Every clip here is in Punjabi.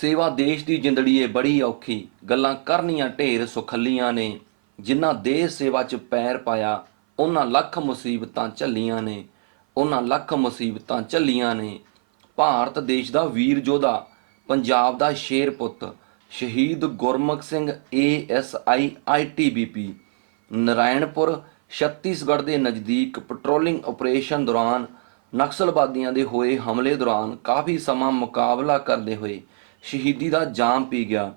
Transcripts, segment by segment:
ਸੇਵਾ ਦੇਸ਼ ਦੀ ਜਿੰਦੜੀ ਏ ਬੜੀ ਔਖੀ, ਗੱਲਾਂ ਕਰਨੀਆਂ ਢੇਰ ਸੁਖੱਲੀਆਂ ਨੇ। ਜਿਨ੍ਹਾਂ ਦੇਸ਼ ਸੇਵਾ 'ਚ ਪੈਰ ਪਾਇਆ, ਉਹਨਾਂ ਲੱਖ ਮੁਸੀਬਤਾਂ ਝੱਲੀਆਂ ਨੇ। ਉਹਨਾਂ ਲੱਖ ਮੁਸੀਬਤਾਂ ਝੱਲੀਆਂ ਨੇ। ਭਾਰਤ ਦੇਸ਼ ਦਾ ਵੀਰ ਯੋਧਾ, ਪੰਜਾਬ ਦਾ ਸ਼ੇਰ ਪੁੱਤ, ਸ਼ਹੀਦ ਗੁਰਮੁਖ ਸਿੰਘ ASI ITBP, ਨਰਾਇਣਪੁਰ ਛੱਤੀਸਗੜ੍ਹ ਦੇ ਨਜ਼ਦੀਕ ਪੈਟਰੋਲਿੰਗ ਆਪਰੇਸ਼ਨ ਦੌਰਾਨ ਨਕਸਲਵਾਦੀਆਂ ਦੇ ਹੋਏ ਹਮਲੇ ਦੌਰਾਨ ਕਾਫੀ ਸਮਾਂ ਮੁਕਾਬਲਾ ਕਰਦੇ ਹੋਏ ਸ਼ਹੀਦੀ ਦਾ ਜਾਮ ਪੀ ਗਿਆ।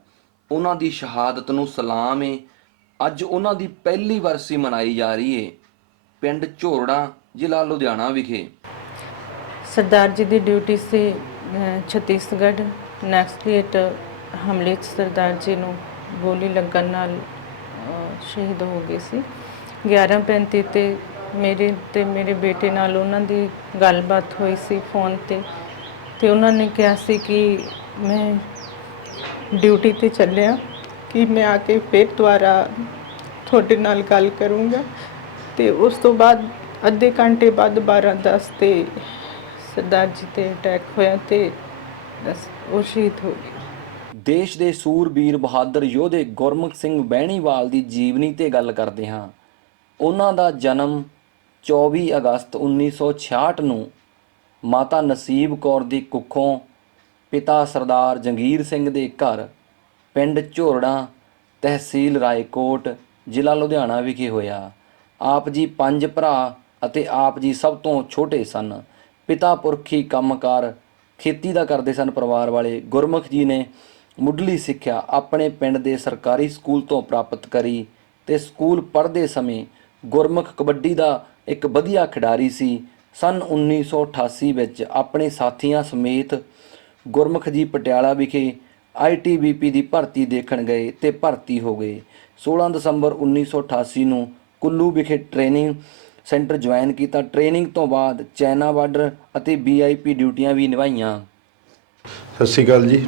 ਉਹਨਾਂ ਦੀ ਸ਼ਹਾਦਤ ਨੂੰ ਸਲਾਮ ਏ। ਅੱਜ ਉਹਨਾਂ ਦੀ ਪਹਿਲੀ ਵਰਸੀ ਮਨਾਈ ਜਾ ਰਹੀ ਏ ਪਿੰਡ ਝੋਰੜਾ, ਜ਼ਿਲ੍ਹਾ ਲੁਧਿਆਣਾ ਵਿਖੇ। सरदार जी की ड्यूटी से छत्तीसगढ़ नक्सलीट हमले 'ਚ सरदार जी ਨੂੰ ਗੋਲੀ ਲੱਗਣ ਨਾਲ ਸ਼ਹੀਦ ਹੋ ਗਏ ਸੀ। 11:35 ਤੇ ਮੇਰੇ ਬੇਟੇ ਨਾਲ ਉਹਨਾਂ ਦੀ ਗੱਲਬਾਤ ਹੋਈ ਸੀ ਫੋਨ ਤੇ ਉਹਨਾਂ ਨੇ ਕਿਹਾ ਸੀ ਕਿ ਮੈਂ ਡਿਊਟੀ ਤੇ ਚੱਲਿਆ ਕਿ ਮੈਂ ਆ ਕੇ ਫਿਰ ਦੁਬਾਰਾ ਤੁਹਾਡੇ ਨਾਲ ਗੱਲ ਕਰੂੰਗਾ। ਤੇ ਉਸ ਤੋਂ ਬਾਅਦ ਅੱਧੇ ਘੰਟੇ ਬਾਅਦ 12:10 ਤੇ ਸਰਦਾਰ ਜੀ ਤੇ ਅਟੈਕ ਹੋਇਆ ਤੇ ਬਸ ਉਹ ਸ਼ਹੀਦ ਹੋ ਗਏ। ਦੇਸ਼ ਦੇ ਸੂਰਬੀਰ ਬਹਾਦਰ ਯੋਧੇ ਗੁਰਮੁਖ ਸਿੰਘ ਬਹਿਣੀਵਾਲ ਦੀ ਜੀਵਨੀ ਤੇ ਗੱਲ ਕਰਦੇ ਹਾਂ। ਉਹਨਾਂ ਦਾ ਜਨਮ 24 ਅਗਸਤ 1966 ਨੂੰ ਮਾਤਾ ਨਸੀਬ ਕੌਰ ਦੀ ਕੁੱਖੋਂ ਪਿਤਾ ਸਰਦਾਰ ਜੰਗੀਰ ਸਿੰਘ ਦੇ ਘਰ ਪਿੰਡ ਝੋਰੜਾ, ਤਹਿਸੀਲ ਰਾਏਕੋਟ, ਜ਼ਿਲ੍ਹਾ ਲੁਧਿਆਣਾ ਵਿਖੇ ਹੋਇਆ। ਆਪ ਜੀ 5 ਭਰਾ ਅਤੇ ਆਪ ਜੀ ਸਭ ਤੋਂ ਛੋਟੇ ਸਨ। ਪਿਤਾ ਪੁਰਖੀ ਕੰਮਕਾਰ ਖੇਤੀ ਦਾ ਕਰਦੇ ਸਨ। ਪਰਿਵਾਰ ਵਾਲੇ ਗੁਰਮੁਖ ਜੀ ਨੇ ਮੁੱਢਲੀ ਸਿੱਖਿਆ ਆਪਣੇ ਪਿੰਡ ਦੇ ਸਰਕਾਰੀ ਸਕੂਲ ਤੋਂ ਪ੍ਰਾਪਤ ਕਰੀ ਤੇ ਸਕੂਲ ਪੜ੍ਹਦੇ ਸਮੇਂ ਗੁਰਮੁਖ ਕਬੱਡੀ ਦਾ ਇੱਕ ਵਧੀਆ ਖਿਡਾਰੀ ਸੀ। ਸੰਨ 1988 ਵਿੱਚ ਆਪਣੇ ਸਾਥੀਆਂ ਸਮੇਤ ਗੁਰਮੁਖ ਜੀ ਪਟਿਆਲਾ ਵਿਖੇ ITBP ਦੀ ਭਰਤੀ ਦੇਖਣ ਗਏ ਤੇ ਭਰਤੀ ਹੋ ਗਏ। 16 ਦਸੰਬਰ 1988 ਨੂੰ ਕੁੱਲੂ ਵਿਖੇ ਟ੍ਰੇਨਿੰਗ ਸੈਂਟਰ ਜੁਆਇਨ ਕੀਤਾ। ਟ੍ਰੇਨਿੰਗ ਤੋਂ ਬਾਅਦ ਚਾਈਨਾ ਬਾਰਡਰ ਅਤੇ BIP ਡਿਊਟੀਆਂ ਵੀ ਨਿਭਾਈਆਂ। ਸਤਿ ਸ਼੍ਰੀ ਅਕਾਲ ਜੀ।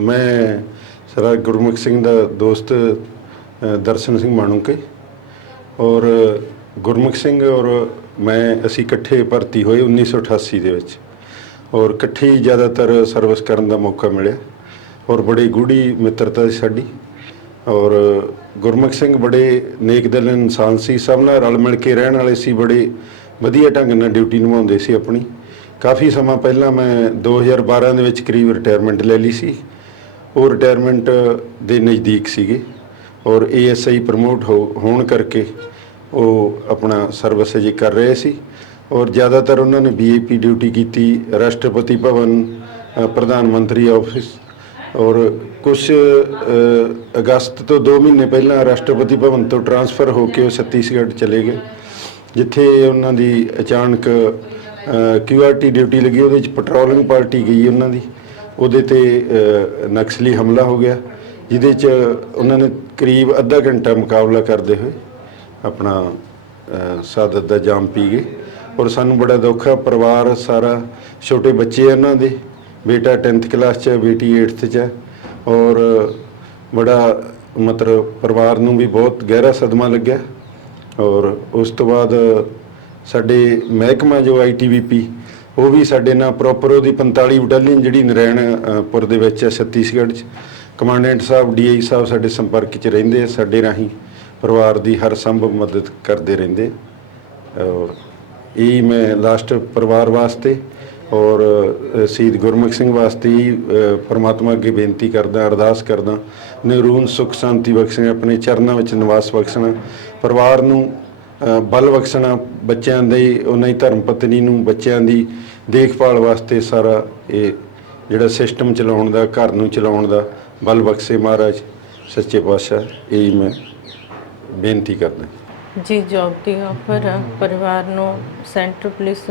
ਮੈਂ ਸਰਦਾਰ ਗੁਰਮੁਖ ਸਿੰਘ ਦਾ ਦੋਸਤ ਦਰਸ਼ਨ ਸਿੰਘ ਮਾਣੂਕੇ ਔਰ ਗੁਰਮੁਖ ਸਿੰਘ ਔਰ ਮੈਂ ਅਸੀਂ ਇਕੱਠੇ ਭਰਤੀ ਹੋਏ 1988 ਦੇ ਵਿੱਚ ਔਰ ਇਕੱਠੇ ਹੀ ਜ਼ਿਆਦਾਤਰ ਸਰਵਿਸ ਕਰਨ ਦਾ ਮੌਕਾ ਮਿਲਿਆ ਔਰ ਬੜੀ ਗੂੜੀ ਮਿੱਤਰਤਾ ਸੀ ਸਾਡੀ। ਔਰ ਗੁਰਮੁਖ ਸਿੰਘ ਬੜੇ ਨੇਕ ਦਿਲ ਇਨਸਾਨ ਸੀ, ਸਭ ਨਾਲ ਰਲ ਮਿਲ ਕੇ ਰਹਿਣ ਵਾਲੇ ਸੀ, ਬੜੇ ਵਧੀਆ ਢੰਗ ਨਾਲ ਡਿਊਟੀ ਨਿਭਾਉਂਦੇ ਸੀ ਆਪਣੀ। ਕਾਫੀ ਸਮਾਂ ਪਹਿਲਾਂ ਮੈਂ 2012 ਦੇ ਵਿੱਚ ਕਰੀਬ ਰਿਟਾਇਰਮੈਂਟ ਲੈ ਲਈ ਸੀ। ਉਹ ਰਿਟਾਇਰਮੈਂਟ ਦੇ ਨਜ਼ਦੀਕ ਸੀਗੇ ਔਰ ASI ਪ੍ਰਮੋਟ ਹੋਣ ਕਰਕੇ ਉਹ ਆਪਣਾ ਸਰਵਿਸ ਅਜੇ ਕਰ ਰਹੇ ਸੀ ਔਰ ਜ਼ਿਆਦਾਤਰ ਉਹਨਾਂ ਨੇ BIP ਡਿਊਟੀ ਕੀਤੀ, ਰਾਸ਼ਟਰਪਤੀ ਭਵਨ, ਪ੍ਰਧਾਨ ਮੰਤਰੀ ਆਫਿਸ ਔਰ ਕੁਛ ਅਗਸਤ ਤੋਂ 2 ਮਹੀਨੇ ਪਹਿਲਾਂ ਰਾਸ਼ਟਰਪਤੀ ਭਵਨ ਤੋਂ ਟਰਾਂਸਫਰ ਹੋ ਕੇ ਉਹ ਛੱਤੀਸਗੜ੍ਹ ਚਲੇ ਗਏ, ਜਿੱਥੇ ਉਹਨਾਂ ਦੀ ਅਚਾਨਕ QRT ਡਿਊਟੀ ਲੱਗੀ। ਉਹਦੇ 'ਚ ਪੈਟਰੋਲਿੰਗ ਪਾਰਟੀ ਗਈ ਉਹਨਾਂ ਦੀ, ਉਹਦੇ 'ਤੇ ਨਕਸਲੀ ਹਮਲਾ ਹੋ ਗਿਆ, ਜਿਹਦੇ 'ਚ ਉਹਨਾਂ ਨੇ ਕਰੀਬ ਅੱਧਾ ਘੰਟਾ ਮੁਕਾਬਲਾ ਕਰਦੇ ਹੋਏ ਆਪਣਾ ਸ਼ਹਾਦਤ ਦਾ ਜਾਮ ਪੀ ਗਏ ਔਰ ਸਾਨੂੰ ਬੜਾ ਦੁੱਖ ਆ। ਪਰਿਵਾਰ ਸਾਰਾ, ਛੋਟੇ ਬੱਚੇ ਉਹਨਾਂ ਦੇ, ਬੇਟਾ 10th ਕਲਾਸ 'ਚ, ਬੇਟੀ 8th 'ਚ ਹੈ ਔਰ ਬੜਾ ਮਤਲਬ ਪਰਿਵਾਰ ਨੂੰ ਵੀ ਬਹੁਤ ਗਹਿਰਾ ਸਦਮਾ ਲੱਗਿਆ। ਔਰ ਉਸ ਤੋਂ ਬਾਅਦ ਸਾਡੇ ਮਹਿਕਮਾ ਜੋ ITBP ਉਹ ਵੀ ਸਾਡੇ ਨਾਲ ਪ੍ਰੋਪਰ ਉਹਦੀ 45 ਬਟਾਲੀਅਨ ਜਿਹੜੀ ਨਰਾਇਣਪੁਰ ਦੇ ਵਿੱਚ ਹੈ ਛੱਤੀਸਗੜ੍ਹ 'ਚ, ਕਮਾਂਡੈਂਟ ਸਾਹਿਬ DI ਸਾਹਿਬ ਸਾਡੇ ਸੰਪਰਕ 'ਚ ਰਹਿੰਦੇ ਆ, ਸਾਡੇ ਰਾਹੀਂ ਪਰਿਵਾਰ ਦੀ ਹਰ ਸੰਭਵ ਮਦਦ ਕਰਦੇ ਰਹਿੰਦੇ। ਔਰ ਇਹ ਮੈਂ ਲਾਸਟ ਪਰਿਵਾਰ ਵਾਸਤੇ ਔਰ ਸ਼ਹੀਦ ਗੁਰਮੁਖ ਸਿੰਘ ਵਾਸਤੇ ਹੀ ਪਰਮਾਤਮਾ ਅੱਗੇ ਬੇਨਤੀ ਕਰਦਾ, ਅਰਦਾਸ ਕਰਦਾ, ਨਿਰੂਨ ਸੁੱਖ ਸ਼ਾਂਤੀ ਬਖਸ਼ਣਾ, ਆਪਣੇ ਚਰਨਾਂ ਵਿੱਚ ਨਿਵਾਸ ਬਖਸ਼ਣਾ, ਪਰਿਵਾਰ ਨੂੰ ਬਲ ਬਖਸ਼ਣਾ, ਬੱਚਿਆਂ ਦੇ ਉਹਨਾਂ ਦੀ ਧਰਮ ਪਤਨੀ ਨੂੰ ਬੱਚਿਆਂ ਦੀ ਦੇਖਭਾਲ ਵਾਸਤੇ ਸਾਰਾ ਇਹ ਜਿਹੜਾ ਸਿਸਟਮ ਚਲਾਉਣ ਦਾ, ਘਰ ਨੂੰ ਚਲਾਉਣ ਦਾ ਬਲ ਬਖਸ਼ੇ ਮਹਾਰਾਜ ਸੱਚੇ ਪਾਤਸ਼ਾਹ। ਇਹ ਮੈਂ ਬੇਨਤੀ ਕਰਦਾ ਜੀ। ਜੋਬ ਦੀ ਆਫਰ ਪਰਿਵਾਰ ਨੂੰ ਸੈਂਟਰ ਪੁਲਿਸ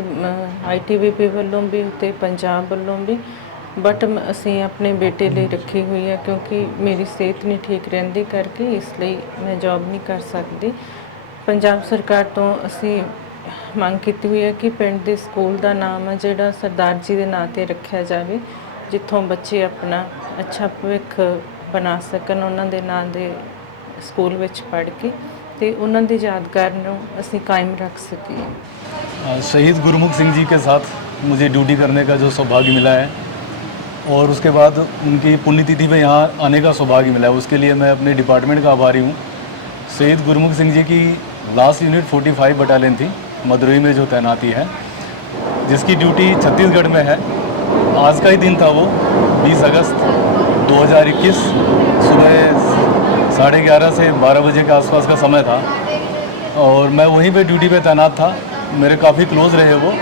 ITBP ਵੱਲੋਂ ਵੀ ਅਤੇ ਪੰਜਾਬ ਵੱਲੋਂ ਵੀ, ਬਟ ਅਸੀਂ ਆਪਣੇ ਬੇਟੇ ਲਈ ਰੱਖੀ ਹੋਈ ਹੈ ਕਿਉਂਕਿ ਮੇਰੀ ਸਿਹਤ ਨਹੀਂ ਠੀਕ ਰਹਿੰਦੀ ਕਰਕੇ, ਇਸ ਲਈ ਮੈਂ ਜੋਬ ਨਹੀਂ ਕਰ ਸਕਦੀ। ਪੰਜਾਬ ਸਰਕਾਰ ਤੋਂ ਅਸੀਂ ਮੰਗ ਕੀਤੀ ਹੋਈ ਹੈ ਕਿ ਪਿੰਡ ਦੇ ਸਕੂਲ ਦਾ ਨਾਮ ਹੈ ਜਿਹੜਾ ਸਰਦਾਰ ਜੀ ਦੇ ਨਾਂ 'ਤੇ ਰੱਖਿਆ ਜਾਵੇ, ਜਿੱਥੋਂ ਬੱਚੇ ਆਪਣਾ ਅੱਛਾ ਭਵਿੱਖ ਬਣਾ ਸਕਣ ਉਹਨਾਂ ਦੇ ਨਾਂ ਦੇ ਸਕੂਲ ਵਿੱਚ पढ़ के तो उन्होंने यादगार असी कायम रख सकें। शहीद गुरमुख सिंह जी के साथ मुझे ड्यूटी करने का जो सौभाग्य मिला है और उसके बाद उनकी पुण्यतिथि में यहाँ आने का सौभाग्य मिला है। उसके लिए मैं अपने डिपार्टमेंट का आभारी हूँ। शहीद गुरमुख सिंह जी की लास्ट यूनिट 45 बटालियन थी मदुरई में जो तैनाती है, जिसकी ड्यूटी छत्तीसगढ़ में है। आज का ही दिन था वो, 20 अगस्त 2021 सुबह 11:30 से 12 बजे के आसपास का समय था और मैं वहीं पे ड्यूटी पे तैनात था। मेरे काफ़ी क्लोज रहे वो।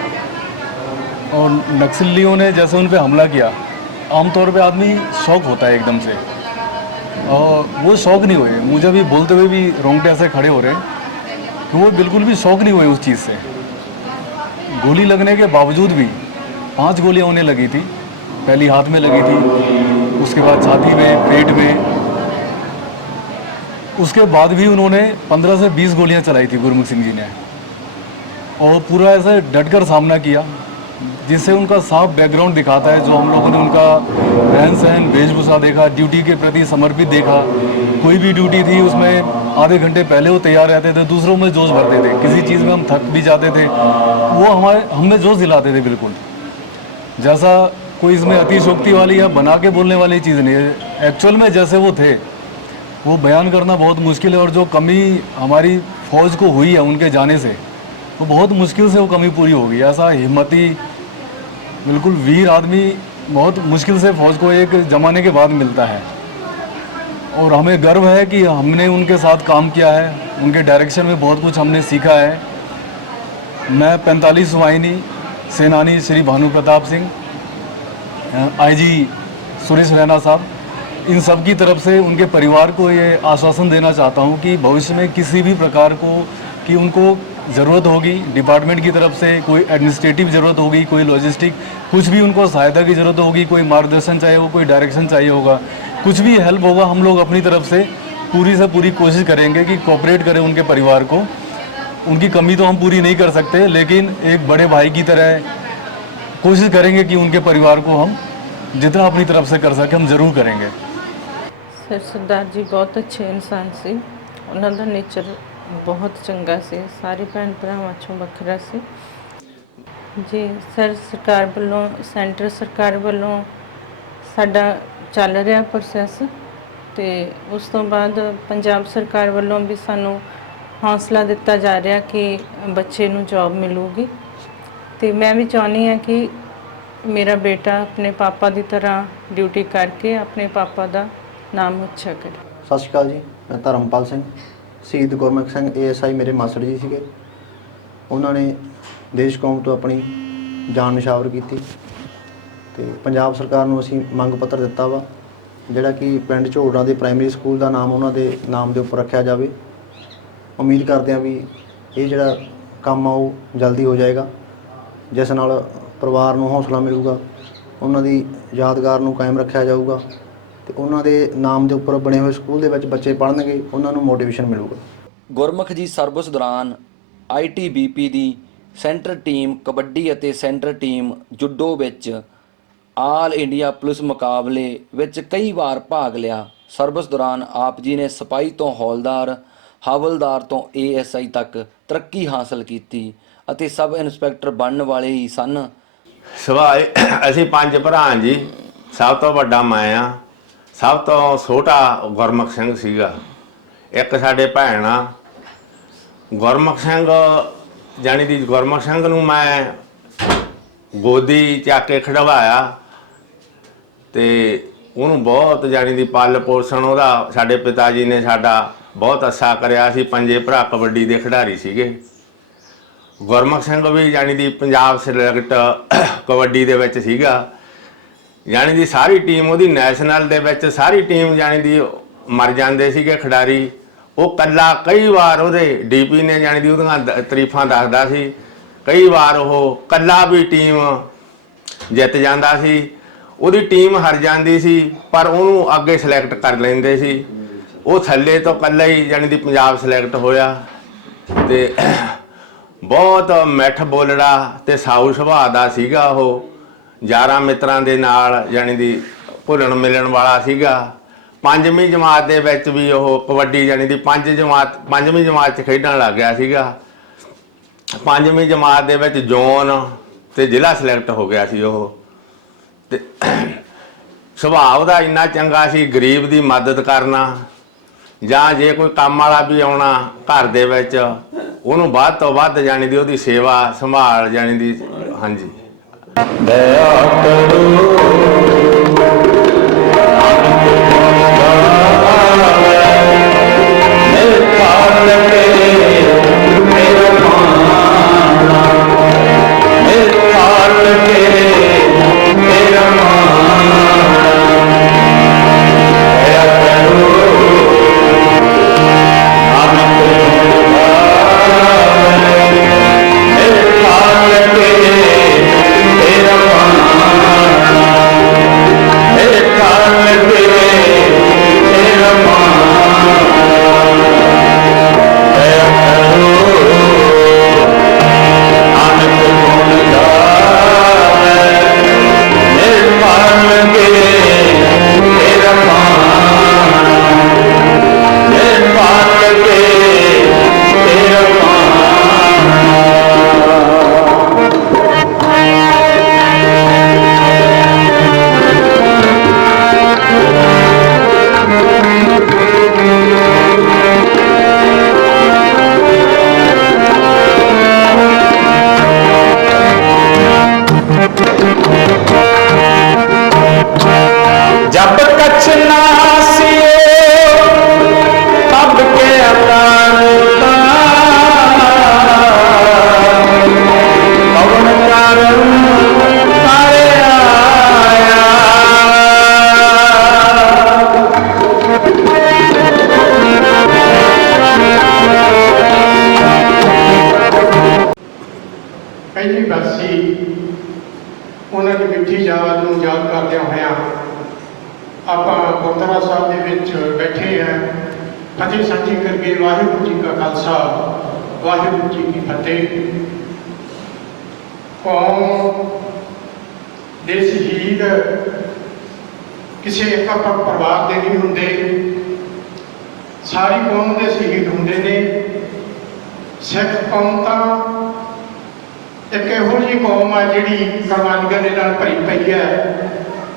और नक्सलियों ने जैसे उन पे हमला किया, आमतौर पे आदमी शौक होता है एकदम से, और वो शौक नहीं हुए। मुझे भी बोलते हुए भी रोंगटे ऐसे खड़े हो रहे हैं कि वो बिल्कुल भी शौक नहीं हुए उस चीज़ से। गोली लगने के बावजूद भी 5 गोलियां उन्हें लगी थी। पहली हाथ में लगी थी, उसके बाद छाती में, पेट में। उसके बाद भी उन्होंने 15 से 20 गोलियां चलाई थी गुरमुख सिंह जी ने, और पूरा ऐसा डटकर सामना किया, जिससे उनका साफ बैकग्राउंड दिखाता है। जो हम लोगों ने उनका रहन सहन, वेशभूषा देखा, ड्यूटी के प्रति समर्पित देखा। कोई भी ड्यूटी थी उसमें आधे घंटे पहले वो तैयार रहते थे, दूसरों में जोश भरते थे। किसी चीज़ में हम थक भी जाते थे, वो हमें जोश दिलाते थे बिल्कुल। जैसा कोई इसमें अतिशोक्ति वाली या बना के बोलने वाली चीज़ नहीं है। एक्चुअल में जैसे वो थे वो बयान करना बहुत मुश्किल है। और जो कमी हमारी फ़ौज को हुई है उनके जाने से, तो बहुत मुश्किल से वो कमी पूरी होगी। ऐसा हिम्मती, बिल्कुल वीर आदमी बहुत मुश्किल से फ़ौज को एक ज़माने के बाद मिलता है। और हमें गर्व है कि हमने उनके साथ काम किया है, उनके डायरेक्शन में बहुत कुछ हमने सीखा है। मैं 45 वाहिनी सेनानी श्री भानु प्रताप सिंह, आईजी सुरेश रैना साहब, इन सब की तरफ से उनके परिवार को ये आश्वासन देना चाहता हूँ कि भविष्य में किसी भी प्रकार को कि उनको ज़रूरत होगी डिपार्टमेंट की तरफ से, कोई एडमिनिस्ट्रेटिव ज़रूरत होगी, कोई लॉजिस्टिक, कुछ भी उनको सहायता की ज़रूरत होगी, कोई मार्गदर्शन चाहिए हो, कोई डायरेक्शन चाहिए होगा, कुछ भी हेल्प होगा, हम लोग अपनी तरफ से पूरी से पूरी कोशिश करेंगे कि कोऑपरेट करें उनके परिवार को। उनकी कमी तो हम पूरी नहीं कर सकते, लेकिन एक बड़े भाई की तरह कोशिश करेंगे कि उनके परिवार को हम जितना अपनी तरफ से कर सके हम ज़रूर करेंगे। ਸਰ ਸਰਦਾਰ ਜੀ ਬਹੁਤ ਅੱਛੇ ਇਨਸਾਨ ਸੀ। ਉਹਨਾਂ ਦਾ ਨੇਚਰ ਬਹੁਤ ਚੰਗਾ ਸੀ, ਸਾਰੇ ਭੈਣ ਭਰਾਵਾਂ 'ਚੋਂ ਵੱਖਰਾ ਸੀ ਜੀ। ਸਰ ਸਰਕਾਰ ਵੱਲੋਂ, ਸੈਂਟਰ ਸਰਕਾਰ ਵੱਲੋਂ ਸਾਡਾ ਚੱਲ ਰਿਹਾ ਪ੍ਰੋਸੈਸ, ਤੇ ਉਸ ਤੋਂ ਬਾਅਦ ਪੰਜਾਬ ਸਰਕਾਰ ਵੱਲੋਂ ਵੀ ਸਾਨੂੰ ਹੌਸਲਾ ਦਿੱਤਾ ਜਾ ਰਿਹਾ ਕਿ ਬੱਚੇ ਨੂੰ ਜੌਬ ਮਿਲੂਗੀ। ਤੇ ਮੈਂ ਵੀ ਚਾਹੁੰਦੀ ਹਾਂ ਕਿ ਮੇਰਾ ਬੇਟਾ ਆਪਣੇ ਪਾਪਾ ਦੀ ਤਰ੍ਹਾਂ ਡਿਊਟੀ ਕਰਕੇ ਆਪਣੇ ਪਾਪਾ ਦਾ ਨਾਮ ਉੱਚਾ ਕਰੇ। ਸਤਿ ਸ਼੍ਰੀ ਅਕਾਲ ਜੀ, ਮੈਂ ਧਰਮਪਾਲ ਸਿੰਘ। ਸ਼ਹੀਦ ਗੁਰਮੁਖ ਸਿੰਘ ASI ਮੇਰੇ ਮਾਸੜ ਜੀ ਸੀਗੇ। ਉਹਨਾਂ ਨੇ ਦੇਸ਼ ਕੌਮ ਤੋਂ ਆਪਣੀ ਜਾਨ ਨਿਛਾਵਰ ਕੀਤੀ ਤੇ ਪੰਜਾਬ ਸਰਕਾਰ ਨੂੰ ਅਸੀਂ ਮੰਗ ਪੱਤਰ ਦਿੱਤਾ ਵਾ, ਜਿਹੜਾ ਕਿ ਪਿੰਡ ਝੋੜਾਂ ਦੇ ਪ੍ਰਾਇਮਰੀ ਸਕੂਲ ਦਾ ਨਾਮ ਉਹਨਾਂ ਦੇ ਨਾਮ ਦੇ ਉੱਪਰ ਰੱਖਿਆ ਜਾਵੇ। ਉਮੀਦ ਕਰਦੇ ਹਾਂ ਵੀ ਇਹ ਜਿਹੜਾ ਕੰਮ ਆ ਉਹ ਜਲਦੀ ਹੋ ਜਾਏਗਾ, ਜਿਸ ਨਾਲ ਪਰਿਵਾਰ ਨੂੰ ਹੌਸਲਾ ਮਿਲੂਗਾ, ਉਹਨਾਂ ਦੀ ਯਾਦਗਾਰ ਨੂੰ ਕਾਇਮ ਰੱਖਿਆ ਜਾਊਗਾ ਤੇ ਉਹਨਾਂ ਦੇ ਨਾਮ ਦੇ ਉੱਪਰ ਬਣੇ ਹੋਏ ਸਕੂਲ ਦੇ ਵਿੱਚ ਬੱਚੇ ਪੜ੍ਹਨਗੇ, ਉਹਨਾਂ ਨੂੰ ਮੋਟੀਵੇਸ਼ਨ ਮਿਲੂਗਾ। ਗੁਰਮੁਖ ਜੀ ਸਰਵਿਸ ਦੌਰਾਨ ITBP ਦੀ ਸੈਂਟਰ ਟੀਮ ਕਬੱਡੀ ਅਤੇ ਸੈਂਟਰ ਟੀਮ ਜੁੱਡੋ ਵਿੱਚ ਆਲ ਇੰਡੀਆ ਪੁਲਿਸ ਮੁਕਾਬਲੇ ਵਿੱਚ ਕਈ ਵਾਰ ਭਾਗ ਲਿਆ। ਸਰਵਿਸ ਦੌਰਾਨ ਆਪ ਜੀ ਨੇ ਸਿਪਾਹੀ ਤੋਂ ਹੌਲਦਾਰ, ਹਵਲਦਾਰ ਤੋਂ ASI ਤੱਕ ਤਰੱਕੀ ਹਾਸਲ ਕੀਤੀ ਅਤੇ ਸਬ ਇੰਸਪੈਕਟਰ ਬਣਨ ਵਾਲੇ ਹੀ ਸਨ। ਸਵਾਏ ਅਸੀਂ 5 ਭਰਾ ਜੀ। ਸਭ ਤੋਂ ਵੱਡਾ ਮੈਂ ਆ, ਸਭ ਤੋਂ ਛੋਟਾ ਗੁਰਮੁਖ ਸਿੰਘ ਸੀਗਾ। ਇੱਕ ਸਾਡੇ ਭੈਣ ਆ ਗੁਰਮੁਖ ਸਿੰਘ, ਜਾਣੀ ਦੀ ਗੁਰਮੁਖ ਸਿੰਘ ਨੂੰ ਮੈਂ ਗੋਦੀ ਚੱਕ ਕੇ ਖੜਵਾਇਆ ਤੇ ਉਹਨੂੰ ਬਹੁਤ ਜਾਣੀ ਦੀ ਪਾਲ ਪੋਸ਼ਣ ਉਹਦਾ ਸਾਡੇ ਪਿਤਾ ਜੀ ਨੇ ਸਾਡਾ ਬਹੁਤ ਅੱਛਾ ਕਰਿਆ। ਸੀ 5 ਭਰਾ ਕਬੱਡੀ ਦੇ ਖਿਡਾਰੀ ਸੀਗੇ। ਗੁਰਮੁਖ ਸਿੰਘ ਵੀ ਜਾਣੀ ਦੀ ਪੰਜਾਬ ਸਿਲੈਕਟ ਕਬੱਡੀ ਦੇ ਵਿੱਚ ਸੀਗਾ। ਜਾਣੀ ਦੀ ਸਾਰੀ ਟੀਮ ਉਹਦੀ ਨੈਸ਼ਨਲ ਦੇ ਵਿੱਚ ਸਾਰੀ ਟੀਮ ਜਾਣੀ ਦੀ ਮਰ ਜਾਂਦੇ ਸੀਗੇ ਖਿਡਾਰੀ। ਉਹ ਕੱਲਾ ਕਈ ਵਾਰ ਉਹਦੇ DP ਨੇ ਜਾਣੀ ਦੀ ਉਹਦੀਆਂ ਤਾਰੀਫਾਂ ਦੱਸਦਾ ਸੀ। ਕਈ ਵਾਰ ਉਹ ਕੱਲਾ ਵੀ ਟੀਮ ਜਿੱਤ ਜਾਂਦਾ ਸੀ, ਉਹਦੀ ਟੀਮ ਹਾਰ ਜਾਂਦੀ ਸੀ, ਪਰ ਉਹਨੂੰ ਅੱਗੇ ਸਿਲੈਕਟ ਕਰ ਲੈਂਦੇ ਸੀ। ਉਹ ਥੱਲੇ ਤੋਂ ਕੱਲਾ ਹੀ ਜਾਣੀ ਦੀ ਪੰਜਾਬ ਸਿਲੈਕਟ ਹੋਇਆ ਤੇ ਬਹੁਤ ਮਿੱਠ ਬੋਲੜਾ ਤੇ ਸਾਊ ਸੁਭਾਅ ਦਾ ਸੀਗਾ। ਉਹ ਯਾਰਾਂ ਮਿੱਤਰਾਂ ਦੇ ਨਾਲ ਜਾਣੀ ਦੀ ਭੁੱਲਣ ਮਿਲਣ ਵਾਲਾ ਸੀਗਾ। 5ਵੀਂ ਜਮਾਤ ਦੇ ਵਿੱਚ ਵੀ ਉਹ ਕਬੱਡੀ ਜਾਣੀ ਦੀ 5ਵੀਂ ਜਮਾਤ 'ਚ ਖੇਡਣ ਲੱਗ ਗਿਆ ਸੀਗਾ। 5ਵੀਂ ਜਮਾਤ ਦੇ ਵਿੱਚ ਜ਼ੋਨ ਤੇ ਜ਼ਿਲ੍ਹਾ ਸਿਲੈਕਟ ਹੋ ਗਿਆ ਸੀ ਉਹ। ਤੇ ਸੁਭਾਅ ਦਾ ਇੰਨਾ ਚੰਗਾ ਸੀ, ਗਰੀਬ ਦੀ ਮਦਦ ਕਰਨਾ, ਜਾਂ ਜੇ ਕੋਈ ਕੰਮ ਵਾਲਾ ਵੀ ਆਉਣਾ ਘਰ ਦੇ ਵਿੱਚ ਉਹਨੂੰ ਵੱਧ ਤੋਂ ਵੱਧ ਜਾਣੀ ਦੀ ਉਹਦੀ ਸੇਵਾ ਸੰਭਾਲ ਜਾਣੀ ਦੀ। ਹਾਂਜੀ, ਦਇਆ ਕਰੋ ਪਹਿਲੀ ਬਰਸੀ ਉਹਨਾਂ ਦੀ ਮਿੱਠੀ ਯਾਦ ਨੂੰ ਯਾਦ ਕਰਦਿਆਂ ਹੋਇਆਂ ਆਪਾਂ ਗੁਰਦੁਆਰਾ ਸਾਹਿਬ ਦੇ ਵਿੱਚ ਬੈਠੇ ਹਾਂ। ਫਤਿਹ ਸਾਂਝੀ ਕਰਕੇ ਵਾਹਿਗੁਰੂ ਜੀ ਕਾ ਖਾਲਸਾ ਵਾਹਿਗੁਰੂ ਜੀ ਕੀ ਫਤਿਹ। ਕੌਮ ਦੇ ਸ਼ਹੀਦ ਕਿਸੇ ਇੱਕ ਪਰਿਵਾਰ ਦੇ ਨਹੀਂ ਹੁੰਦੇ, ਸਾਰੀ ਕੌਮ ਦੇ ਸ਼ਹੀਦ ਹੁੰਦੇ ਨੇ। ਸਿੱਖ ਕੌਮ ਤਾਂ ਇੱਕ ਇਹੋ ਜਿਹੀ ਕੌਮ ਆ ਜਿਹੜੀ ਕੁਰਬਾਨੀਆਂ ਦੇ ਨਾਲ ਭਰੀ ਪਈ ਹੈ।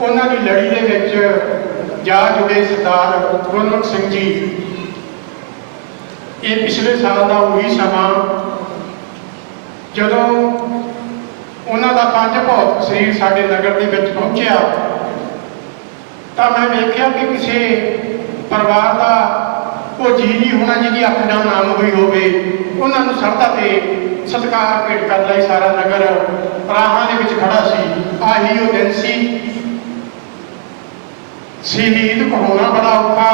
ਉਹਨਾਂ ਦੀ ਲੜੀ ਦੇ ਵਿੱਚ ਜਾ ਜੁੜੇ ਸਰਦਾਰ ਗੁਰਮੁਖ ਸਿੰਘ ਜੀ। ਇਹ ਪਿਛਲੇ ਸਾਲ ਦਾ ਉਹੀ ਸਮਾਂ ਜਦੋਂ ਉਹਨਾਂ ਦਾ ਪੰਜ ਭੌਤਿਕ ਸਰੀਰ ਸਾਡੇ ਨਗਰ ਦੇ ਵਿੱਚ ਪਹੁੰਚਿਆ ਤਾਂ ਮੈਂ ਵੇਖਿਆ ਕਿ ਕਿਸੇ ਪਰਿਵਾਰ ਦਾ ਉਹ ਜੀ ਨਹੀਂ ਹੋਣਾ ਜਿਹਦੀ ਅੱਖ ਨਾਲ ਨਾਮ ਹੋਈ ਹੋਵੇ। ਉਹਨਾਂ ਨੂੰ ਸਰਧਾ ਤੇ ਸਤਿਕਾਰ ਭੇਟ ਕਰਨ ਲਈ ਸਾਰਾ ਨਗਰ ਰਾਹਾਂ ਦੇ ਵਿੱਚ ਖੜਾ ਸੀ। ਆਹੀ ਉਹ ਦਿਨ ਸੀ। ਸ਼ਹੀਦ ਹੋਣਾ ਬੜਾ ਔਖਾ,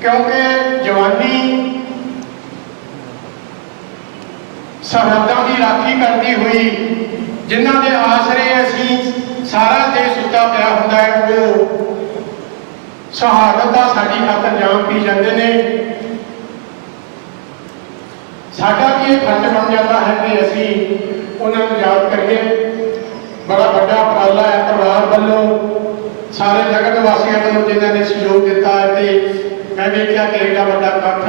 ਕਿਉਂਕਿ ਜਵਾਨੀ ਸਰਹੱਦਾਂ ਦੀ ਰਾਖੀ ਕਰਦੀ ਹੋਈ ਜਿਨ੍ਹਾਂ ਦੇ ਆਸਰੇ ਅਸੀਂ ਸਾਰਾ ਦੇਸ਼ ਸੁੱਤਾ ਪਿਆ ਹੁੰਦਾ ਹੈ, ਉਹ ਸ਼ਹਾਦਤ ਦਾ ਸਾਡੀ ਖਾਤਰ ਜਾਨ ਪੀ ਜਾਂਦੇ ਨੇ। ਸਾਡਾ ਵੀ ਇਹ ਫਰਜ਼ ਬਣ ਜਾਂਦਾ ਹੈ ਕਿ ਅਸੀਂ ਉਹਨਾਂ ਨੂੰ ਯਾਦ ਕਰੀਏ। ਬੜਾ ਵੱਡਾ ਉਪਰਾਲਾ ਹੈ ਪਰਿਵਾਰ ਵੱਲੋਂ, ਸਾਰੇ ਨਗਰ ਨਿਵਾਸੀਆਂ ਵੱਲੋਂ ਜਿਨ੍ਹਾਂ ਨੇ ਸਹਿਯੋਗ ਦਿੱਤਾ ਹੈ। ਤੇ ਮੈਂ ਵੇਖਿਆ ਕਿ ਐਡਾ ਵੱਡਾ ਇਕੱਠ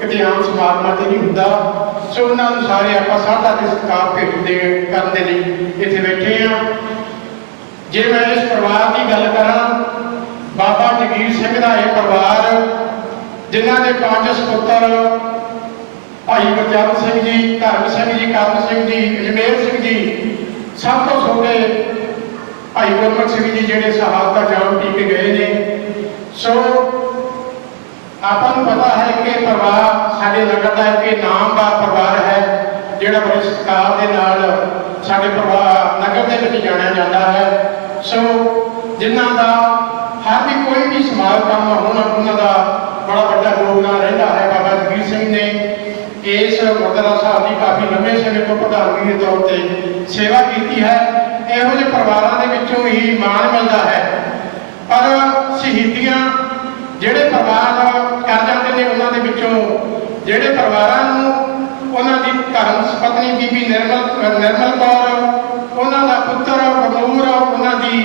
ਕਿਤੇ ਆਮ ਸਮਾਗਮਾਂ 'ਤੇ ਨਹੀਂ ਹੁੰਦਾ। ਸੋ ਉਹਨਾਂ ਨੂੰ ਸਾਰੇ ਆਪਾਂ ਸਰਧਾ ਤੇ ਸਤਿਕਾਰ ਭੇਟ ਕਰਨ ਦੇ ਲਈ ਇੱਥੇ ਬੈਠੇ ਹਾਂ। ਜੇ ਮੈਂ ਇਸ ਪਰਿਵਾਰ ਦੀ ਗੱਲ ਕਰਾਂ, ਬਾਬਾ ਜਗੀਰ ਸਿੰਘ ਦਾ ਇਹ ਪਰਿਵਾਰ ਜਿਨ੍ਹਾਂ ਦੇ 5 ਸਪੁੱਤਰ ਭਾਈ ਗੁਰਚਰਨ ਸਿੰਘ ਜੀ, ਧਰਮ ਸਿੰਘ ਜੀ, ਕਰਮ ਸਿੰਘ ਜੀ, ਅਜਮੇਰ ਸਿੰਘ ਜੀ, ਸਭ ਤੋਂ ਛੋਟੇ ਭਾਈ ਗੁਰਮੁਖ ਸਿੰਘ ਜੀ ਜਿਹੜੇ ਸ਼ਹਾਦਤ ਦਾ ਜਾਮ ਪੀ ਕੇ ਗਏ ਨੇ। ਸੋ ਆਪਾਂ ਨੂੰ ਪਤਾ ਹੈ ਕਿ ਪਰਿਵਾਰ ਸਾਡੇ ਨਗਰ ਦਾ ਇੱਕ ਨਾਮਦਾਰ ਪਰਿਵਾਰ ਹੈ ਜਿਹੜਾ ਬੜੇ ਸਤਿਕਾਰ ਦੇ ਨਾਲ ਸਾਡੇ ਪਰਿਵਾਰ ਨਗਰ ਦੇ ਵਿੱਚ ਜਾਣਿਆ ਜਾਂਦਾ ਹੈ। ਸੋ ਜਿਨ੍ਹਾਂ ਦਾ ਹਰ ਵੀ ਕੋਈ ਵੀ ਸਮਾਗਮ ਹੋਣਾ ਉਹਨਾਂ ਦਾ ਬੜਾ ਵੱਡਾ ਯੋਗਦਾਨ ਰਹਿੰਦਾ ਹੈ। ਬਾਬਾ ਜਗੀਰ ਸਿੰਘ ਨੇ ਇਸ ਗੁਰਦੁਆਰਾ ਸਾਹਿਬ ਦੀ ਕਾਫੀ ਲੰਬੇ ਸਮੇਂ ਤੋਂ ਪ੍ਰਧਾਨਗੀ ਦੇ ਤੌਰ ਤੇ ਸੇਵਾ ਕੀਤੀ ਹੈ। ਇਹੋ ਜਿਹੇ ਪਰਿਵਾਰਾਂ ਦੇ ਵਿੱਚੋਂ ਹੀ ਮਾਣ ਮਿਲਦਾ ਹੈ। ਪਰ ਸ਼ਹੀਦੀਆਂ ਜਿਹੜੇ ਪਰਿਵਾਰ ਕਰ ਜਾਂਦੇ ਨੇ, ਉਹਨਾਂ ਦੇ ਵਿੱਚੋਂ ਜਿਹੜੇ ਪਰਿਵਾਰਾਂ ਨੂੰ ਉਹਨਾਂ ਦੀ ਧਰਮ ਪਤਨੀ ਬੀਬੀ ਨਿਰਮਲ ਕੌਰ, ਉਹਨਾਂ ਦਾ ਪੁੱਤਰ ਬਨੂਰ, ਉਹਨਾਂ ਦੀ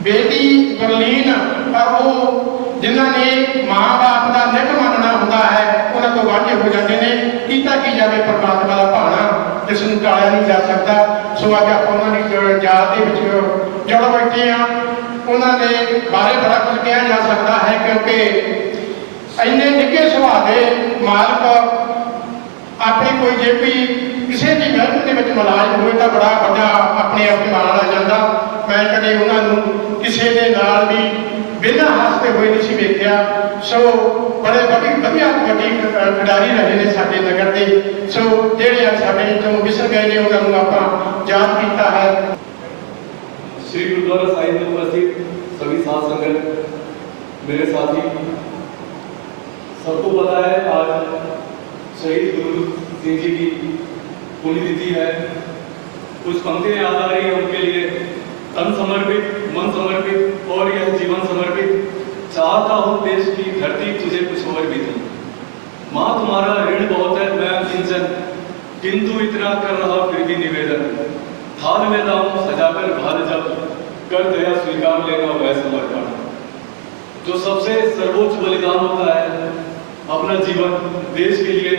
ਬੇਟੀ ਗੁਰਲੀਨ, ਪਰ ਉਹ ਜਿਨ੍ਹਾਂ ਨੇ ਮਾਂ ਬਾਪ ਦਾ ਨਿੱਘ ਮੰਨਣਾ ਹੁੰਦਾ ਹੈ ਉਹਨਾਂ ਤੋਂ ਵਾਂਝੇ ਹੋ ਜਾਂਦੇ ਨੇ। ਕੀਤਾ ਕੀ ਜਾਵੇ, ਪਰਮਾਤਮਾ ਦਾ ਭਾਣਾ ਜਿਸ ਨੂੰ ਟਾਲਿਆ ਪਾਇਆ ਨਹੀਂ ਜਾ ਸਕਦਾ। ਸੋ ਅੱਜ ਆਪਾਂ ਉਹਨਾਂ ਦੀ ਯਾਦ ਦੇ ਵਿੱਚ ਜੁੜ ਬੈਠੇ ਹਾਂ। ਉਹਨਾਂ ਦੇ ਬਾਰੇ ਬੜਾ ਕੁਝ ਕਿਹਾ ਜਾ ਸਕਦਾ ਹੈ, ਕਿਉਂਕਿ ਇੰਨੇ ਨਿੱਘੇ ਸੁਭਾਅ ਦੇ ਮਾਲਕ ਆਪਣੀ ਕੋਈ ਜੇ ਕੋਈ ਕਿਸੇ ਦੀ ਮਿਹਨਤ ਦੇ ਵਿੱਚ ਮੁਲਾਜ਼ਮ ਹੋਵੇ ਤਾਂ ਬੜਾ ਵੱਡਾ ਆਪਣੇ ਆਪ ਮਾਣ ਆ ਜਾਂਦਾ। ਮੈਂ ਕਦੇ ਉਹਨਾਂ ਨੂੰ ਕਿਸੇ ਦੇ ਨਾਲ ਵੀ ਬਿਨਾਂ ਹੱਸਦੇ ਹੋਏ ਨਹੀਂ ਸੀ ਵੇਖਿਆ। ਸੋ ਬੜੇ ਵਧੀਆ ਖਿਡਾਰੀ ਰਹੇ ਨੇ ਸਾਡੇ ਨਗਰ ਦੇ। ਸੋ ਜਿਹੜੇ ਅੱਜ ਸਾਡੇ ਤੋਂ ਵਿਸਰ ਗਏ ਨੇ ਉਹਨਾਂ ਨੂੰ ਆਪਾਂ ਯਾਦ ਕੀਤਾ ਹੈ। श्री गुरुद्वारा साहिब में उपस्थित सभी साध संगत, मेरे साथी, सबको पता है आज शहीद गुरु सिंह जी की पुण्यतिथि है। कुछ पंक्तियां याद आ रही है उनके लिए। तन समर्पित, मन समर्पित और यह जीवन समर्पित, चाहता हूँ देश की धरती तुझे कुछ और भी दूं। माँ तुम्हारा ऋण बहुत है मैं किंचन, किंतु इतना कर रहा फिर भी निवेदन, थाल में दाम सजाकर भार जब, कर दया स्वीकार लेना वह समर्पण। जो सबसे सर्वोच्च बलिदान होता है, अपना जीवन देश के लिए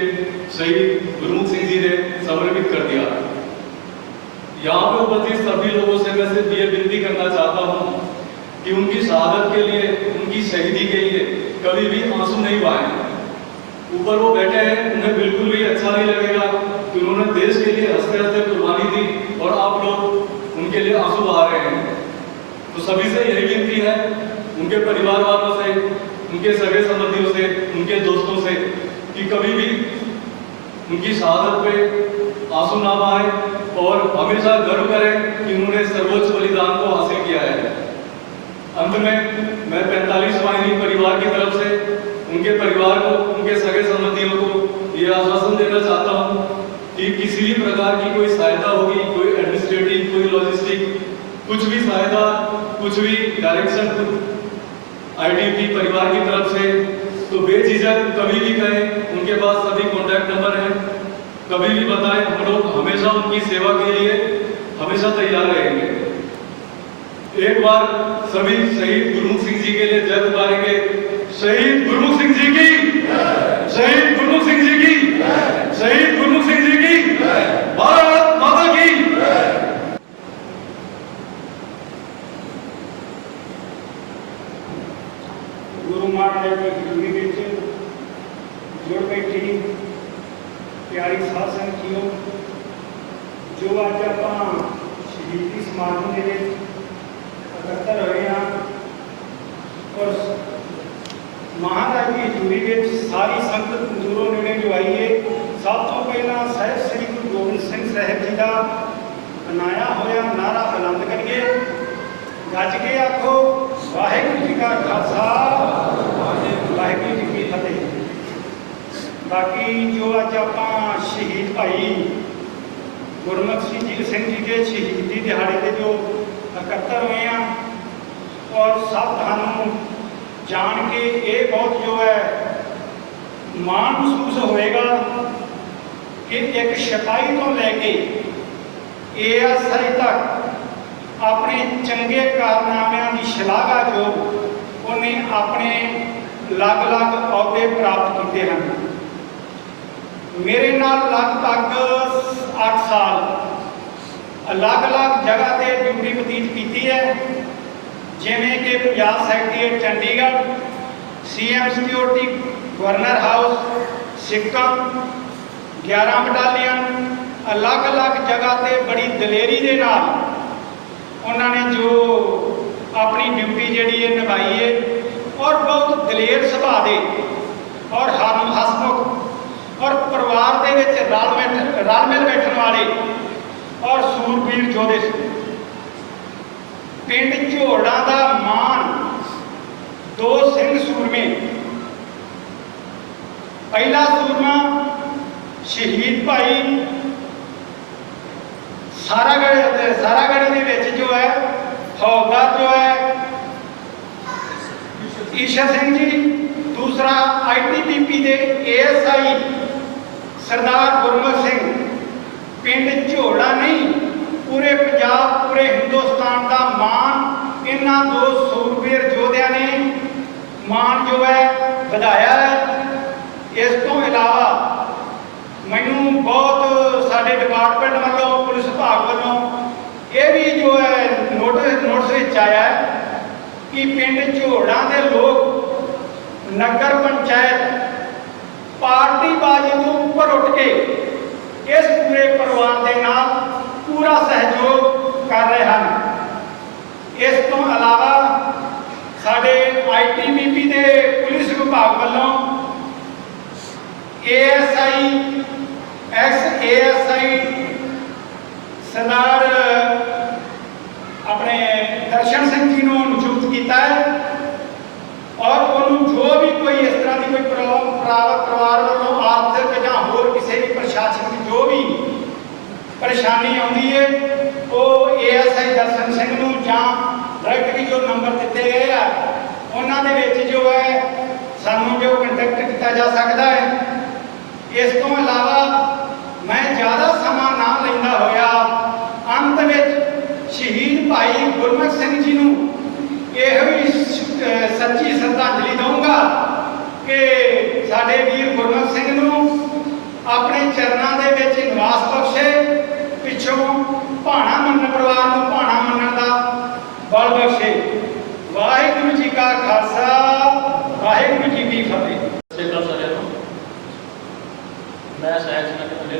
शहीद गुरमुख सिंह जी ने समर्पित कर दिया। यहाँ पे उपस्थित सभी लोगों से मैं सिर्फ ये विनती करना चाहता हूँ कि उनकी शहादत के लिए, उनकी शहीदी के लिए कभी भी आंसू नहीं बहाएं। ऊपर वो बैठे हैं, उन्हें बिल्कुल भी अच्छा नहीं लगेगा कि उन्होंने देश के लिए हंसते हंसते कुर्बानी दी और आप लोग उनके लिए आंसू बहा रहे हैं। तो सभी से यही विनती है, उनके परिवार वालों से, उनके सगे संबंधियों से, उनके दोस्तों से, कि कभी भी उनकी शहादत पे आंसू ना बहाएं और हमेशा गर्व करें कि उन्होंने सर्वोच्च बलिदान को हासिल किया है। अंत में मैं 45 वाहिनी परिवार की तरफ से उनके परिवार को, उनके सगे संबंधियों को ये आश्वासन देना चाहता हूँ कि किसी भी प्रकार की कोई सहायता होगी, कोई एडमिनिस्ट्रेटिव, कोई लॉजिस्टिक, कुछ भी सहायता, कुछ भी डायरेक्शन आईटीपी परिवार की तरफ से, तो बेझिझक कभी भी कहें। उनके पास सभी कॉन्टैक्ट नंबर हैं, कभी भी बताएं। हम लोग हमेशा उनकी सेवा के लिए हमेशा तैयार रहेंगे। एक बार सभी शहीद गुरमुख सिंह जी के लिए जय पुकारेंगे। शहीद गुरमुख सिंह जी की, शहीद गुरमुख सिंह जी की, शहीद गुरमुख सिंह जी की, भारत माता की। गुरु महाराज की हजूरी में जुड़ बैठी प्यारी साध संगत जीओ, जो अज आप शहीदी समागम के इकट्ठा होए हैं और महाराज की हजूरी में सारी संगत दूरों नेड़े जो आई है। सब तो पहला साहिब श्री गुरु गोबिंद सिंह साहिब जी का बनाया होया नारा बुलंद करिए, गज के आखो वाहिगुरू जी का खालसा वाहिगुरू जी की फतेह। बाकी जो अज आप शहीद भाई गुरमुख सिंह जी के शहीदी दिहाड़े के जो इकट्ठा हुए हैं और सब थानू जान के ये बहुत जो है मान महसूस होएगा कि एक सिपाही तो लैके ASI तक अपने चंगे कारनामिਆਂ की शलाघा जो उन्हें अपने अलग अलग अहुदे प्राप्त किए हैं। मेरे नाल लगभग 8 साल अलग अलग जगह पर ड्यूटी बतीत की है, जिमें कि Punjab secretariat Chandigarh, CM security governor house Sikkim, 11 battalion अलग अलग जगह पर बड़ी दलेरी के नाल उन्होंने जो अपनी ड्यूटी जी है निभाई है और बहुत दलेर सुभाव के और हम हसमुख और परिवार के रल मिल बैठने वाले और सूरबीर योधे से। पिंड झोड़ा का मान 2 सिंह सूरमे, पहला सूरमा शहीद भाई सारागढ़ के जो है फौजदार जो है ईशा सिंह जी, दूसरा ITBP के ASI सरदार गुरमुख सिंह। पिंड झोड़ा नहीं पूरे पंजाब पूरे हिंदुस्तान का मान इन्हां 2 सूरबीर योद्धियां ने मान जो है ਵਧਾਇਆ है। इस तो इलावा मैनू बहुत साडे डिपार्टमेंट वालों ਆਇਆ ਕਿ ਪਿੰਡ ਝੋੜਾਂ ਦੇ ਲੋਕ ਨਗਰ ਪੰਚਾਇਤ ਪਾਰਟੀਬਾਜ਼ੀ ਤੋਂ ਉੱਪਰ ਉੱਠ ਕੇ ਇਸ ਪੂਰੇ ਪਰਿਵਾਰ ਦੇ ਨਾਲ ਪੂਰਾ ਸਹਿਯੋਗ ਕਰ ਰਹੇ ਹਨ। ਇਸ ਤੋਂ ਇਲਾਵਾ ਸਾਡੇ ITBP ਦੇ ਪੁਲਿਸ ਵਿਭਾਗ ਵੱਲੋਂ ASI ex-ASI ਸਰਦਾਰ ਆਪਣੇ ਦਰਸ਼ਨ ਸਿੰਘ ਜੀ ਨੂੰ ਨਿਯੁਕਤ ਕੀਤਾ ਹੈ ਔਰ ਉਹਨੂੰ ਜੋ ਵੀ ਕੋਈ ਇਸ ਤਰ੍ਹਾਂ ਦੀ ਕੋਈ ਪਰਿਵਾਰ ਵੱਲੋਂ ਆਰਥਿਕ ਜਾਂ ਹੋਰ ਕਿਸੇ ਵੀ ਪ੍ਰਸ਼ਾਸਨ ਦੀ ਜੋ ਵੀ ਪਰੇਸ਼ਾਨੀ ਆਉਂਦੀ ਹੈ ਉਹ ASI ਦਰਸ਼ਨ ਸਿੰਘ ਨੂੰ ਜਾਂ ਡਾਇਰੈਕਟਲੀ ਜੋ ਨੰਬਰ ਦਿੱਤੇ ਗਏ ਆ ਉਹਨਾਂ ਦੇ ਵਿੱਚ ਜੋ ਹੈ ਸਾਨੂੰ ਜੋ ਕੰਟੈਕਟ ਕੀਤਾ ਜਾ ਸਕਦਾ ਹੈ। ਇਸ ਤੋਂ ਇਲਾਵਾ ਮੈਂ ਜ਼ਿਆਦਾ ਸਮਾਂ ਨਾ ਲੈਂਦਾ ਹੋਇਆ ਅੰਤ ਵਿੱਚ ਸ਼ਹੀਦ ਭਾਈ ਗੁਰਮੁਖ ਸਿੰਘ ਜੀ ਨੂੰ ਇਹੋ ਹੀ ਸੱਚੀ ਸ਼ਰਧਾਂਜਲੀ ਦਊਂਗਾ ਕਿ ਸਾਡੇ ਵੀਰ ਗੁਰਮੁਖ ਸਿੰਘ ਨੂੰ ਆਪਣੇ ਚਰਨਾਂ ਦੇ ਵਿੱਚ ਨਿਵਾਸ ਬਖਸ਼ੇ, ਪਿੱਛੋਂ ਭਾਣਾ ਮੰਨਣ ਪਰਿਵਾਰ ਨੂੰ ਭਾਣਾ ਮੰਨਣ ਦਾ ਬਲ ਬਖਸ਼ੇ। ਵਾਹਿਗੁਰੂ ਜੀ ਕਾ ਖਾਲਸਾ, ਵਾਹਿਗੁਰੂ ਜੀ ਕੀ ਫਤਿਹ। मैं सहायक सेना के मिले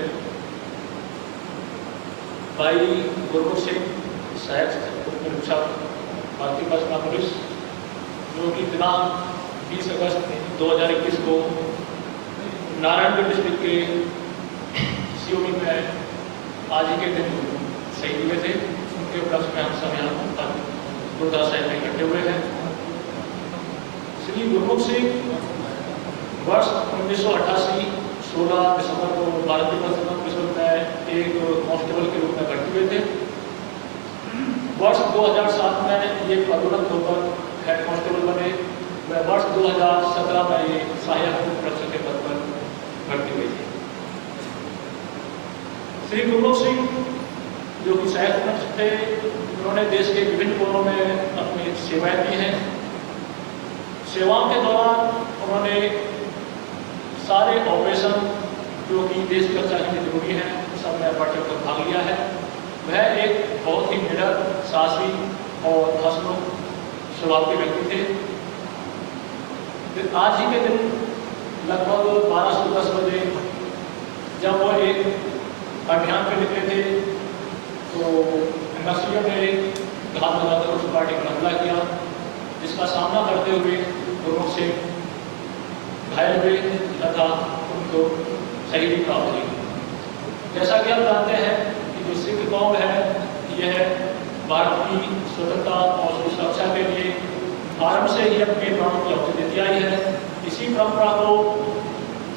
भाई गुरमुख सिंह सहायक भारतीय बसपा पुलिस जो कि दिनांक 20 अगस्त 2021 को नारायणगढ़ डिस्ट्रिक्ट के सियोनी में आज ही के दिन शहीद हुए थे। उनके उपलक्ष्य में हम सब यहाँ गुरुद्वारा साहिब में इकट्ठे हुए हैं। श्री गुरमुख सिंह वर्ष 1988 16 दिसंबर को भारतीय पुलिस में एक कांस्टेबल के रूप में भर्ती हुए थे। वर्ष 2007 में ये पदोन्नत होकर हेड कांस्टेबल बने। वह वर्ष 2017 में ये सहायक उपरक्षक के पद पर भर्ती हुई थी। श्री गुरमुख सिंह जो कि सहायक उपरक्षक थे, उन्होंने देश के विभिन्न कोनों में अपनी सेवाएं दी हैं। सेवाओं के दौरान उन्होंने सारे ऑपरेशन जो कि देश की रक्षा के लिए जरूरी है सब में बढ़ चढ़कर भाग लिया है। वह एक बहुत ही निडर, साहसी और हंसमुख स्वभाव के व्यक्ति थे। आज ही के दिन लगभग 12 से 10 बजे जब वो एक अभियान पर निकले थे तो नक्सलियों ने घात लगाकर उस पार्टी पर हमला किया, जिसका सामना करते हुए गुरमुख सिंह घायल हुए तथा उनको शहीदी प्राप्त हुई। जैसा कि आप जानते हैं कि जो सिख कौम है यह भारत की स्वतंत्रता और सुरक्षा के लिए आरंभ से ही अपने प्राणों की आहुति देती आई है। इसी परंपरा को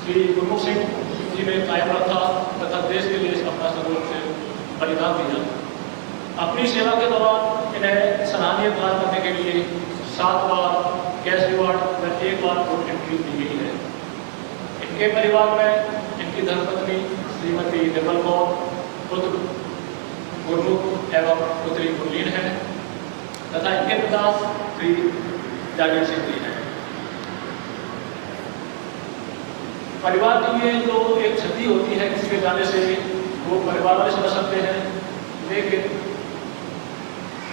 श्री गुरमुख सिंह जी ने कायम रखा तथा देश के लिए अपना सर्वोच्च बलिदान दिया। अपनी सेवा के दौरान इन्हें सराहनीय कार्य करने के लिए 7 बार कैश रिवार्ड व 1 बार कोर्ट एंट्री दी गई है। इनके परिवार में इनकी धर्मपत्नी श्रीमती निर्मल कौर, पुत्र गुरमुख एवं पुत्री गुरलीन है तथा इनके पिता श्री जागीर सिंह जी हैं। परिवार के लिए जो एक क्षति होती है किसी के जाने से वो परिवार वाले समझ सकते हैं, लेकिन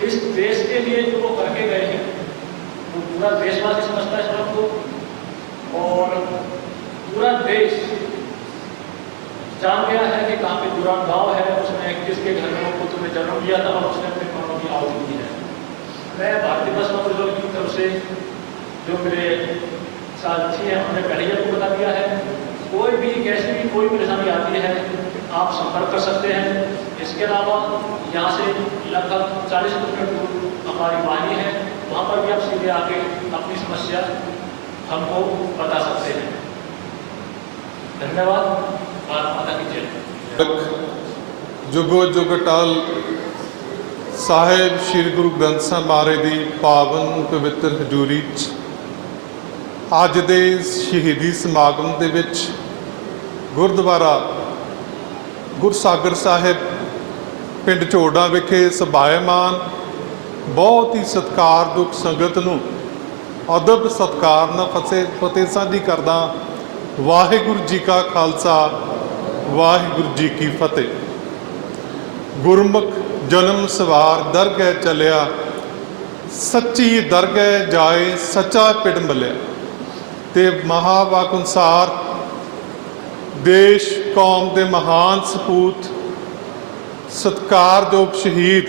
इस देश के लिए जो वो करके गए हैं वो पूरा देशवासी समझता है इस बात को और पूरा देश जान गया है कि कहाँ पे दुरान गाँव है, उसमें किसके घर में पुत्र ने जन्म लिया था और उसने अपने प्राणों की आहुति दी है। मैं भारतीय बसपा पुलिस की तरफ से जो मेरे साथी हैं हमने पहले ही आपको बता दिया है, कोई भी कैसी भी कोई परेशानी आती है आप संपर्क कर सकते हैं। इसके अलावा यहाँ से लगभग 40 किलोमीटर दूर हमारी वाहिनी है, वहाँ पर भी आप सीधे आके अपनी समस्या हमको बता सकते हैं। धन्यवाद। भारत माता की जय। जुगो जुग टल ਸਾਹਿਬ ਸ਼੍ਰੀ ਗੁਰੂ ਗ੍ਰੰਥ ਸਾਹਿਬ ਮਹਾਰਾਜ ਦੀ ਪਾਵਨ ਪਵਿੱਤਰ ਹਜ਼ੂਰੀ 'ਚ ਅੱਜ ਦੇ ਸ਼ਹੀਦੀ ਸਮਾਗਮ ਦੇ ਵਿੱਚ ਗੁਰਦੁਆਰਾ ਗੁਰਸਾਗਰ ਸਾਹਿਬ ਪਿੰਡ ਝੋੜਾ ਵਿਖੇ ਸਭਾਇਮਾਨ ਬਹੁਤ ਹੀ ਸਤਿਕਾਰਯੋਗ ਸੰਗਤ ਨੂੰ ਅਦਬ ਸਤਿਕਾਰ ਨਾਲ ਫਤਿਹ ਸਾਂਝੀ ਕਰਦਾ। ਵਾਹਿਗੁਰੂ ਜੀ ਕਾ ਖਾਲਸਾ, ਵਾਹਿਗੁਰੂ ਜੀ ਕੀ ਫਤਿਹ। ਗੁਰਮੁਖ ਜਨਮ ਸਵਾਰ ਦਰਗਹਿ ਚਲਿਆ, ਸੱਚੀ ਦਰਗਹਿ ਜਾਏ ਸੱਚਾ ਪਿੰਡ ਮਿਲਿਆ, ਤੇ ਮਹਾਵਾਕ ਅਨੁਸਾਰ ਦੇਸ਼ ਕੌਮ ਦੇ ਮਹਾਨ ਸਪੂਤ ਸਤਿਕਾਰਯੋਗ ਸ਼ਹੀਦ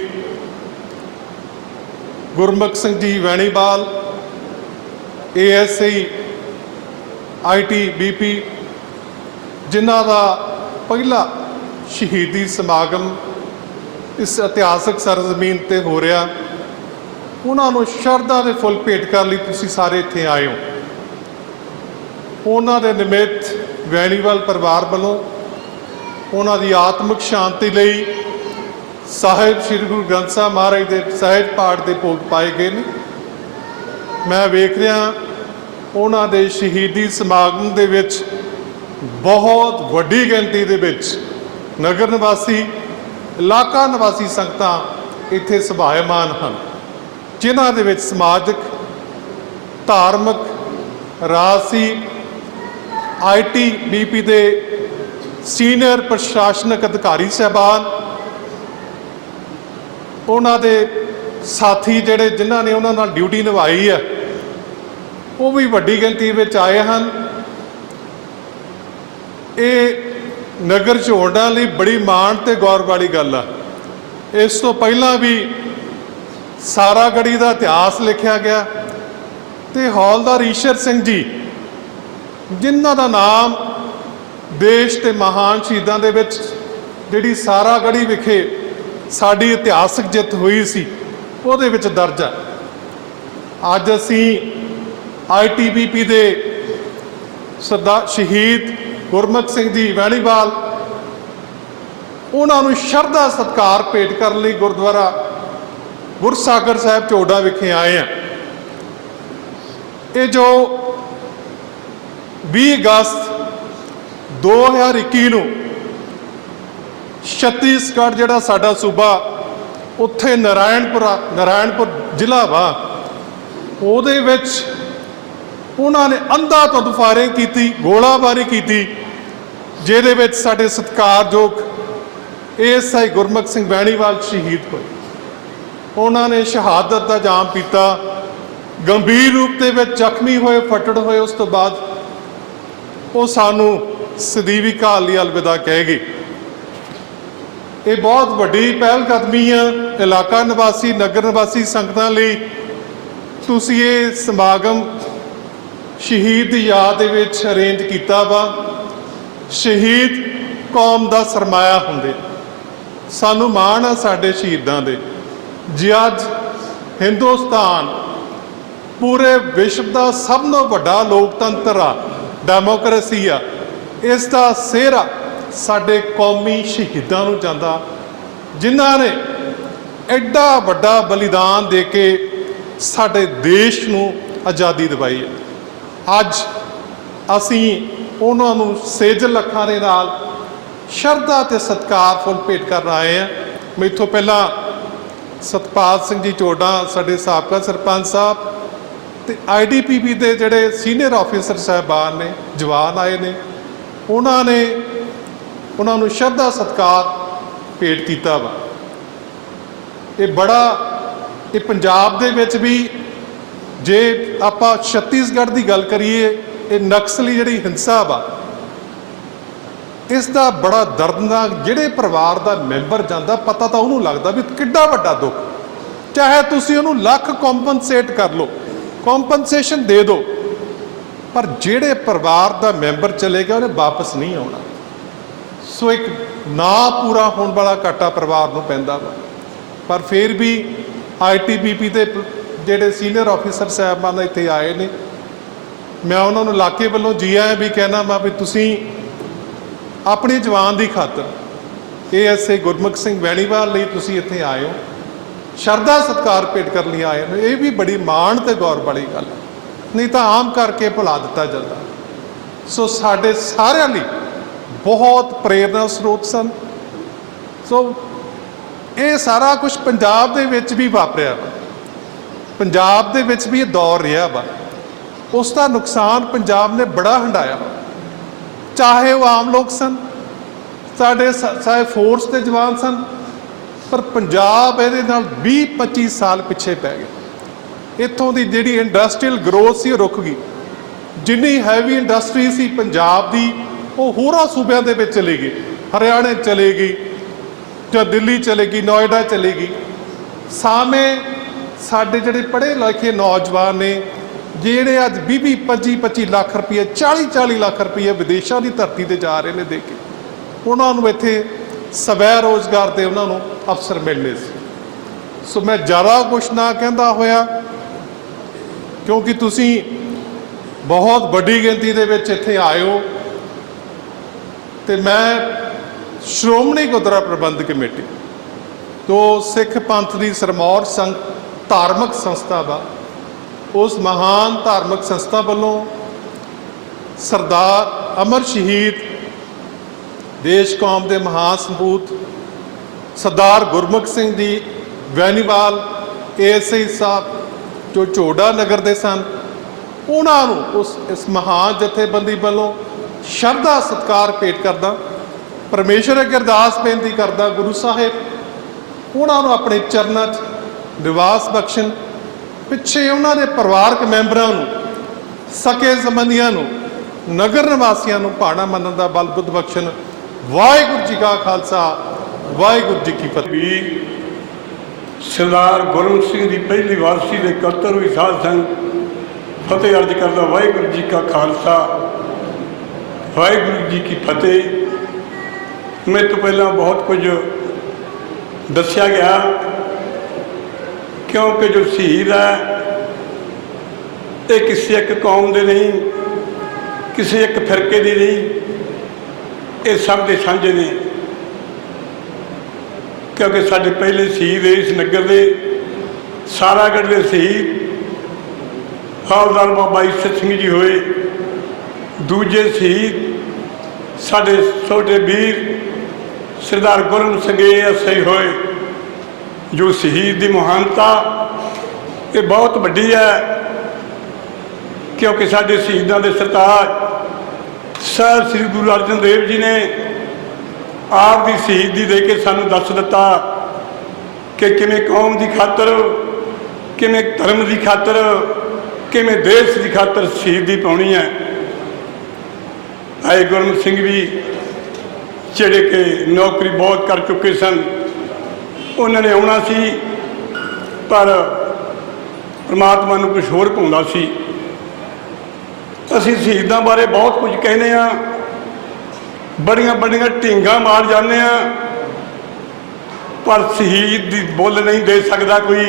ਗੁਰਮੁਖ ਸਿੰਘ ਜੀ ਵੈਣੀਵਾਲ ASI ITBP, ਜਿਨ੍ਹਾਂ ਦਾ ਪਹਿਲਾ ਸ਼ਹੀਦੀ ਸਮਾਗਮ ਇਸ ਇਤਿਹਾਸਕ ਸਰਜ਼ਮੀਨ ਤੇ ਹੋ ਰਿਹਾ, ਉਹਨਾਂ ਨੂੰ ਸ਼ਰਧਾ ਦੇ ਫੁੱਲ ਭੇਟ ਕਰਨ ਲਈ ਤੁਸੀਂ ਸਾਰੇ ਇੱਥੇ ਆਏ ਹੋ। ਉਹਨਾਂ ਦੇ ਨਿਮਿਤ ਵੈਣੀਵਾਲ ਪਰਿਵਾਰ ਵੱਲੋਂ ਉਹਨਾਂ ਦੀ ਆਤਮਿਕ ਸ਼ਾਂਤੀ ਲਈ ਸਾਹਿਬ ਸ੍ਰੀ ਗੁਰੂ ਗ੍ਰੰਥ ਸਾਹਿਬ ਮਹਾਰਾਜ ਦੇ ਸਹਿਜ ਪਾਠ ਦੇ ਭੋਗ ਪਾਏ ਗਏ ਨੇ। ਮੈਂ ਵੇਖ ਰਿਹਾ ਉਹਨਾਂ ਦੇ ਸ਼ਹੀਦੀ ਸਮਾਗਮ ਦੇ ਵਿੱਚ ਬਹੁਤ ਵੱਡੀ ਗਿਣਤੀ ਦੇ ਵਿੱਚ ਨਗਰ ਨਿਵਾਸੀ, ਇਲਾਕਾ ਨਿਵਾਸੀ ਸੰਗਤਾਂ ਇੱਥੇ ਸਭਾਇਮਾਨ ਹਨ, ਜਿਨ੍ਹਾਂ ਦੇ ਵਿੱਚ ਸਮਾਜਿਕ, ਧਾਰਮਿਕ, ਰਾਜਸੀ, ITBP ਦੇ ਸੀਨੀਅਰ ਪ੍ਰਸ਼ਾਸਨਿਕ ਅਧਿਕਾਰੀ ਸਾਹਿਬਾਨ, ਉਹਨਾਂ ਦੇ ਸਾਥੀ ਜਿਹੜੇ ਜਿਨ੍ਹਾਂ ਨੇ ਉਹਨਾਂ ਨਾਲ ਡਿਊਟੀ ਨਿਭਾਈ ਹੈ, ਉਹ ਵੀ ਵੱਡੀ ਗਿਣਤੀ ਵਿੱਚ ਆਏ ਹਨ। ਇਹ ਨਗਰ ਝੋੜਾਂ ਲਈ ਬੜੀ ਮਾਣ ਤੇ ਗੌਰਵ ਵਾਲੀ ਗੱਲ ਆ। ਇਸ ਤੋਂ ਪਹਿਲਾਂ ਵੀ ਸਾਰਾਗੜ੍ਹੀ ਦਾ ਇਤਿਹਾਸ ਲਿਖਿਆ ਗਿਆ, ਤੇ ਹੌਲਦਾਰ ਈਸ਼ਰ ਸਿੰਘ ਜੀ, ਜਿਨ੍ਹਾਂ ਦਾ ਨਾਮ ਦੇਸ਼ ਤੇ ਮਹਾਨ ਸ਼ਹੀਦਾਂ ਦੇ ਵਿੱਚ ਜਿਹੜੀ ਸਾਰਾਗੜ੍ਹੀ ਵਿਖੇ ਸਾਡੀ ਇਤਿਹਾਸਕ ਜਿੱਤ ਹੋਈ ਸੀ, ਉਹਦੇ ਵਿੱਚ ਦਰਜ ਹੈ। ਅੱਜ ਅਸੀਂ ITBP ਦੇ ਸਰਦਾਰ ਸ਼ਹੀਦ ਗੁਰਮੁਖ ਸਿੰਘ ਜੀ ਵੈਣੀਵਾਲ, ਉਹਨਾਂ ਨੂੰ ਸ਼ਰਧਾ ਸਤਿਕਾਰ ਭੇਟ ਕਰਨ ਲਈ ਗੁਰਦੁਆਰਾ ਗੁਰਸਾਗਰ ਸਾਹਿਬ ਝੋੜਾ ਵਿਖੇ ਆਏ ਹਾਂ। ਇਹ ਜੋ 20 ਅਗਸਤ 2021 ਨੂੰ ਛੱਤੀਸਗੜ੍ਹ ਜਿਹੜਾ ਸਾਡਾ ਸੂਬਾ, ਉੱਥੇ ਨਾਰਾਇਣਪੁਰ ਜ਼ਿਲ੍ਹਾ ਵਾ, ਉਹਦੇ ਵਿੱਚ ਉਹਨਾਂ ਨੇ ਅੰਧਾਧੁੰਦ ਫਾਇਰਿੰਗ ਕੀਤੀ, ਗੋਲਾਬਾਰੀ ਕੀਤੀ, ਜਿਹਦੇ ਵਿੱਚ ਸਾਡੇ ਸਤਿਕਾਰਯੋਗ ASI ਗੁਰਮੁਖ ਸਿੰਘ ਵੈਣੀਵਾਲ ਸ਼ਹੀਦ ਹੋਏ। ਉਹਨਾਂ ਨੇ ਸ਼ਹਾਦਤ ਦਾ ਜਾਮ ਪੀਤਾ, ਗੰਭੀਰ ਰੂਪ ਦੇ ਵਿੱਚ ਜ਼ਖਮੀ ਹੋਏ, ਫੱਟੜ ਹੋਏ। ਉਸ ਤੋਂ ਬਾਅਦ ਉਹ ਸਾਨੂੰ ਸਦੀਵੀ ਕਾਲ ਲਈ ਅਲਵਿਦਾ ਕਹਿ ਗਏ। ਇਹ ਬਹੁਤ ਵੱਡੀ ਪਹਿਲ ਕਦਮੀ ਆ ਇਲਾਕਾ ਨਿਵਾਸੀ, ਨਗਰ ਨਿਵਾਸੀ ਸੰਗਤਾਂ ਲਈ। ਤੁਸੀਂ ਇਹ ਸਮਾਗਮ ਸ਼ਹੀਦ ਦੀ ਯਾਦ ਦੇ ਵਿੱਚ ਅਰੇਂਜ ਕੀਤਾ ਵਾ। ਸ਼ਹੀਦ ਕੌਮ ਦਾ ਸਰਮਾਇਆ ਹੁੰਦੇ, ਸਾਨੂੰ ਮਾਣ ਆ ਸਾਡੇ ਸ਼ਹੀਦਾਂ ਦੇ। ਜੇ ਅੱਜ ਹਿੰਦੁਸਤਾਨ ਪੂਰੇ ਵਿਸ਼ਵ ਦਾ ਸਭ ਤੋਂ ਵੱਡਾ ਲੋਕਤੰਤਰ ਆ, ਡੈਮੋਕ੍ਰੇਸੀ ਆ, ਇਸ ਦਾ ਸਿਹਰਾ ਸਾਡੇ ਕੌਮੀ ਸ਼ਹੀਦਾਂ ਨੂੰ ਜਾਂਦਾ, ਜਿਨ੍ਹਾਂ ਨੇ ਐਡਾ ਵੱਡਾ ਬਲੀਦਾਨ ਦੇ ਕੇ ਸਾਡੇ ਦੇਸ਼ ਨੂੰ ਆਜ਼ਾਦੀ ਦਿਵਾਈ ਹੈ। ਅੱਜ ਅਸੀਂ ਉਹਨਾਂ ਨੂੰ ਸੇਜਲ ਅੱਖਾਂ ਦੇ ਨਾਲ ਸ਼ਰਧਾ ਤੇ ਸਤਿਕਾਰ ਫੁੱਲ ਭੇਟ ਕਰਨ ਆਏ ਹਾਂ। ਮੈਥੋਂ ਪਹਿਲਾਂ ਸਤਪਾਲ ਸਿੰਘ ਜੀ ਝੋੜਾ, ਸਾਡੇ ਸਾਬਕਾ ਸਰਪੰਚ ਸਾਹਿਬ, ਤੇ ITBP ਦੇ ਜਿਹੜੇ ਸੀਨੀਅਰ ਆਫੀਸਰ ਸਾਹਿਬਾਨ ਨੇ, ਜਵਾਨ ਆਏ ਨੇ, ਉਹਨਾਂ ਨੂੰ ਸ਼ਰਧਾ ਸਤਿਕਾਰ ਭੇਟ ਕੀਤਾ ਵਾ। ਇਹ ਪੰਜਾਬ ਦੇ ਵਿੱਚ ਵੀ, ਜੇ ਆਪਾਂ ਛੱਤੀਸਗੜ੍ਹ ਦੀ ਗੱਲ ਕਰੀਏ, ਇਹ ਨਕਸਲੀ ਜਿਹੜੀ ਹਿੰਸਾ ਵਾ, ਇਸ ਦਾ ਬੜਾ ਦਰਦਨਾਕ, ਜਿਹੜੇ ਪਰਿਵਾਰ ਦਾ ਮੈਂਬਰ ਜਾਂਦਾ, ਪਤਾ ਤਾਂ ਉਹਨੂੰ ਲੱਗਦਾ ਵੀ ਕਿੱਡਾ ਵੱਡਾ ਦੁੱਖ। ਚਾਹੇ ਤੁਸੀਂ ਉਹਨੂੰ ਲੱਖ ਕੰਪਨਸੇਟ ਕਰ ਲਓ, ਕੰਪਨਸੇਸ਼ਨ ਦੇ ਦਿਓ, ਪਰ ਜਿਹੜੇ ਪਰਿਵਾਰ ਦਾ ਮੈਂਬਰ ਚਲੇ ਗਿਆ, ਉਹਨੇ ਵਾਪਸ ਨਹੀਂ ਆਉਣਾ। ਸੋ ਇੱਕ ਨਾ ਪੂਰਾ ਹੋਣ ਵਾਲਾ ਘਾਟਾ ਪਰਿਵਾਰ ਨੂੰ ਪੈਂਦਾ ਵਾ। ਪਰ ਫਿਰ ਵੀ ITBP ਦੇ ਜਿਹੜੇ ਸੀਨੀਅਰ ਆਫੀਸਰ ਸਾਹਿਬਾਨ ਇੱਥੇ ਆਏ ਨੇ, ਮੈਂ ਉਹਨਾਂ ਨੂੰ ਇਲਾਕੇ ਵੱਲੋਂ ਜੀ ਆਇਆਂ ਵੀ ਕਹਿਣਾ ਵਾ ਵੀ ਤੁਸੀਂ ਆਪਣੀ ਜਵਾਨ ਦੀ ਖਾਤਰ ASI ਗੁਰਮੁਖ ਸਿੰਘ ਵੈਣੀਵਾਲ ਲਈ ਤੁਸੀਂ ਇੱਥੇ ਆਏ ਹੋ, ਸ਼ਰਧਾ ਸਤਿਕਾਰ ਭੇਟ ਕਰਨ ਲਈ ਆਏ ਹੋ। ਇਹ ਵੀ ਬੜੀ ਮਾਣ ਤੇ ਗੌਰਵ ਵਾਲੀ ਗੱਲ ਹੈ, ਨਹੀਂ ਤਾਂ ਆਮ ਕਰਕੇ ਭੁਲਾ ਦਿੱਤਾ ਜਾਂਦਾ। ਸੋ ਸਾਡੇ ਸਾਰਿਆਂ ਲਈ ਬਹੁਤ ਪ੍ਰੇਰਨਾ ਸਰੋਤ ਸਨ। ਸੋ ਇਹ ਸਾਰਾ ਕੁਝ ਪੰਜਾਬ ਦੇ ਵਿੱਚ ਵੀ ਵਾਪਰਿਆ ਵਾ, ਪੰਜਾਬ ਦੇ ਵਿੱਚ ਵੀ ਇਹ ਦੌਰ ਰਿਹਾ ਵਾ। ਉਸ ਦਾ ਨੁਕਸਾਨ ਪੰਜਾਬ ਨੇ ਬੜਾ ਹੰਢਾਇਆ, ਚਾਹੇ ਉਹ ਆਮ ਲੋਕ ਸਨ, ਚਾਹੇ ਫੋਰਸ ਦੇ ਜਵਾਨ ਸਨ, ਪਰ ਪੰਜਾਬ ਇਹਦੇ ਨਾਲ 20-25 ਸਾਲ ਪਿੱਛੇ ਪੈ ਗਿਆ। ਇੱਥੋਂ ਦੀ ਜਿਹੜੀ ਇੰਡਸਟਰੀਅਲ ਗਰੋਥ ਸੀ ਉਹ ਰੁਕ ਗਈ। ਜਿੰਨੀ ਹੈਵੀ ਇੰਡਸਟਰੀ ਸੀ ਪੰਜਾਬ ਦੀ ਉਹ ਹੋਰਾਂ ਸੂਬਿਆਂ ਦੇ ਵਿੱਚ ਚਲੀ ਗਈ, ਹਰਿਆਣੇ ਚਲੇ ਗਈ ਜਾਂ ਦਿੱਲੀ ਚਲੇ ਗਈ, ਨੋਇਡਾ ਚਲੇ ਗਈ। ਸਾਵੇਂ ਸਾਡੇ ਜਿਹੜੇ ਪੜ੍ਹੇ ਲਿਖੇ ਨੌਜਵਾਨ ਨੇ ਜਿਹੜੇ ਅੱਜ 20 25 ਲੱਖ ਰੁਪਏ 40 ਲੱਖ ਰੁਪਏ ਵਿਦੇਸ਼ਾਂ ਦੀ ਧਰਤੀ ਤੇ ਜਾ ਰਹੇ ਨੇ ਦੇ ਕੇ, ਉਹਨਾਂ ਨੂੰ ਇੱਥੇ ਸਵੈ ਰੋਜ਼ਗਾਰ ਦੇ ਉਹਨਾਂ ਨੂੰ ਅਵਸਰ ਮਿਲਨੇ ਸੀ। ਸੋ ਮੈਂ ਜ਼ਿਆਦਾ ਕੁਛ ਨਾ ਕਹਿੰਦਾ ਹੋਇਆ, ਕਿਉਂਕਿ ਤੁਸੀਂ ਬਹੁਤ ਵੱਡੀ ਗਿਣਤੀ ਦੇ ਵਿੱਚ ਇੱਥੇ ਆਏ ਹੋ ਤੇ ਮੈਂ ਸ਼੍ਰੋਮਣੀ ਗੁਰਦੁਆਰਾ ਪ੍ਰਬੰਧਕ ਕਮੇਟੀ ਜੋ ਸਿੱਖ ਪੰਥ ਦੀ ਸਰਮੌਰ ਧਾਰਮਿਕ ਸੰਸਥਾ ਵਾ, ਉਸ ਮਹਾਨ ਧਾਰਮਿਕ ਸੰਸਥਾ ਵੱਲੋਂ ਸਰਦਾਰ ਅਮਰ ਸ਼ਹੀਦ ਦੇਸ਼ ਕੌਮ ਦੇ ਮਹਾਨ ਸਪੂਤ ਸਰਦਾਰ ਗੁਰਮੁਖ ਸਿੰਘ ਜੀ ਵੈਨੀਵਾਲ ASI ਸਾਹਿਬ ਜੋ ਝੋੜਾ ਨਗਰ ਦੇ ਸਨ, ਉਹਨਾਂ ਨੂੰ ਇਸ ਮਹਾਨ ਜਥੇਬੰਦੀ ਵੱਲੋਂ ਸ਼ਰਧਾ ਸਤਿਕਾਰ ਭੇਟ ਕਰਦਾ, ਪਰਮੇਸ਼ਰ ਅੱਗੇ ਅਰਦਾਸ ਬੇਨਤੀ ਕਰਦਾ ਗੁਰੂ ਸਾਹਿਬ ਉਹਨਾਂ ਨੂੰ ਆਪਣੇ ਚਰਨਾਂ 'ਚ ਨਿਵਾਸ ਬਖਸ਼ਣ। ਪਿੱਛੇ ਉਹਨਾਂ ਦੇ ਪਰਿਵਾਰਕ ਮੈਂਬਰਾਂ ਨੂੰ, ਸਕੇ ਸੰਬੰਧੀਆਂ ਨੂੰ, ਨਗਰ ਨਿਵਾਸੀਆਂ ਨੂੰ ਭਾਣਾ ਮੰਨਣ ਦਾ ਬਲ ਬੁੱਧ ਬਖਸ਼ਣ। ਵਾਹਿਗੁਰੂ ਜੀ ਕਾ ਖਾਲਸਾ, ਵਾਹਿਗੁਰੂ ਜੀ ਕੀ ਫਤਿਹ। ਸਰਦਾਰ ਗੁਰਮੁਖ ਸਿੰਘ ਦੀ ਪਹਿਲੀ ਵਾਰਸੀ ਦੇ 71ਵੀਂ ਸਾਧ ਸੰਗ ਫਤਿਹ ਅਰਜ ਕਰਦਾ। ਵਾਹਿਗੁਰੂ ਜੀ ਕਾ ਖਾਲਸਾ, ਵਾਹਿਗੁਰੂ ਜੀ ਕੀ ਫਤਿਹ। ਮੇਰੇ ਤੋਂ ਪਹਿਲਾਂ ਬਹੁਤ ਕੁਝ ਦੱਸਿਆ ਗਿਆ, ਕਿਉਂਕਿ ਜੋ ਸ਼ਹੀਦ ਹੈ ਇਹ ਕਿਸੇ ਇੱਕ ਕੌਮ ਦੇ ਨਹੀਂ, ਕਿਸੇ ਇੱਕ ਫਿਰਕੇ ਦੀ ਨਹੀਂ, ਇਹ ਸਭ ਦੇ ਸਾਂਝੇ ਨੇ। ਕਿਉਂਕਿ ਸਾਡੇ ਪਹਿਲੇ ਸ਼ਹੀਦ ਇਸ ਨਗਰ ਦੇ ਸਾਰਾਗੜ੍ਹ ਦੇ ਸ਼ਹੀਦ ਹੌਲਦਾਰ ਬਾਬਾ ਈਸਰ ਸਿੰਘ ਜੀ ਹੋਏ। ਦੂਜੇ ਸ਼ਹੀਦ ਸਾਡੇ ਛੋਟੇ ਵੀਰ ਸਰਦਾਰ ਗੁਰਮੁਖ ਸਿੰਘ ASI ਹੋਏ। ਜੋ ਸ਼ਹੀਦ ਦੀ ਮਹਾਨਤਾ ਇਹ ਬਹੁਤ ਵੱਡੀ ਹੈ, ਕਿਉਂਕਿ ਸਾਡੇ ਸ਼ਹੀਦਾਂ ਦੇ ਸਰਤਾਜ ਸਾਹਿਬ ਸ੍ਰੀ ਗੁਰੂ ਅਰਜਨ ਦੇਵ ਜੀ ਨੇ ਆਪ ਦੀ ਸ਼ਹੀਦੀ ਦੇ ਕੇ ਸਾਨੂੰ ਦੱਸ ਦਿੱਤਾ ਕਿ ਕਿਵੇਂ ਕੌਮ ਦੀ ਖਾਤਰ, ਕਿਵੇਂ ਧਰਮ ਦੀ ਖਾਤਰ, ਕਿਵੇਂ ਦੇਸ਼ ਦੀ ਖਾਤਰ ਸ਼ਹੀਦੀ ਪਾਉਣੀ ਹੈ। ਆਏ ਗੁਰਮੁਖ ਸਿੰਘ ਵੀ ਜਿਹੜੇ ਕਿ ਨੌਕਰੀ ਬਹੁਤ ਕਰ ਚੁੱਕੇ ਸਨ, ਉਹਨਾਂ ਨੇ ਆਉਣਾ ਸੀ, ਪਰ ਪਰਮਾਤਮਾ ਨੂੰ ਕੁਝ ਹੋਰ ਪਾਉਂਦਾ ਸੀ। ਅਸੀਂ ਸ਼ਹੀਦਾਂ ਬਾਰੇ ਬਹੁਤ ਕੁਝ ਕਹਿੰਦੇ ਹਾਂ, ਬੜੀਆਂ ਬੜੀਆਂ ਢੀਂਗਾਂ ਮਾਰ ਜਾਂਦੇ ਹਾਂ, ਪਰ ਸ਼ਹੀਦ ਦੀ ਮੁੱਲ ਨਹੀਂ ਦੇ ਸਕਦਾ ਕੋਈ,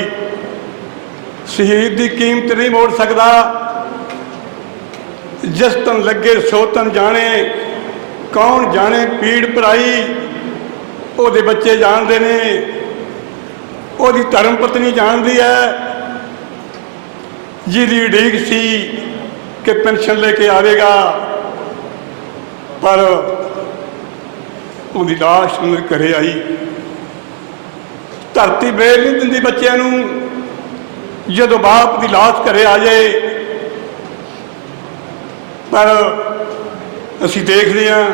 ਸ਼ਹੀਦ ਦੀ ਕੀਮਤ ਨਹੀਂ ਮੋੜ ਸਕਦਾ। ਜਿਸ ਤਨ ਲੱਗੇ ਸੋ ਤਨ ਜਾਣੇ, ਕੌਣ ਜਾਣੇ ਪੀੜ ਭਰਾਈ, ਉਹਦੇ ਬੱਚੇ ਜਾਣਦੇ ਨੇ, ਉਹਦੀ ਧਰਮ ਪਤਨੀ ਜਾਣਦੀ ਹੈ, ਜਿਹਦੀ ਉਡੀਕ ਸੀ ਕਿ ਪੈਨਸ਼ਨ ਲੈ ਕੇ ਆਵੇਗਾ, ਪਰ ਉਹਦੀ ਲਾਸ਼ ਉਹਨਾਂ ਦੇ ਘਰੇ ਆਈ। ਧਰਤੀ ਵੇਲ ਨਹੀਂ ਦਿੰਦੀ ਬੱਚਿਆਂ ਨੂੰ, ਜਦੋਂ ਬਾਪ ਦੀ ਲਾਸ਼ ਘਰੇ ਆ ਜਾਏ। ਪਰ ਅਸੀਂ ਦੇਖਦੇ ਹਾਂ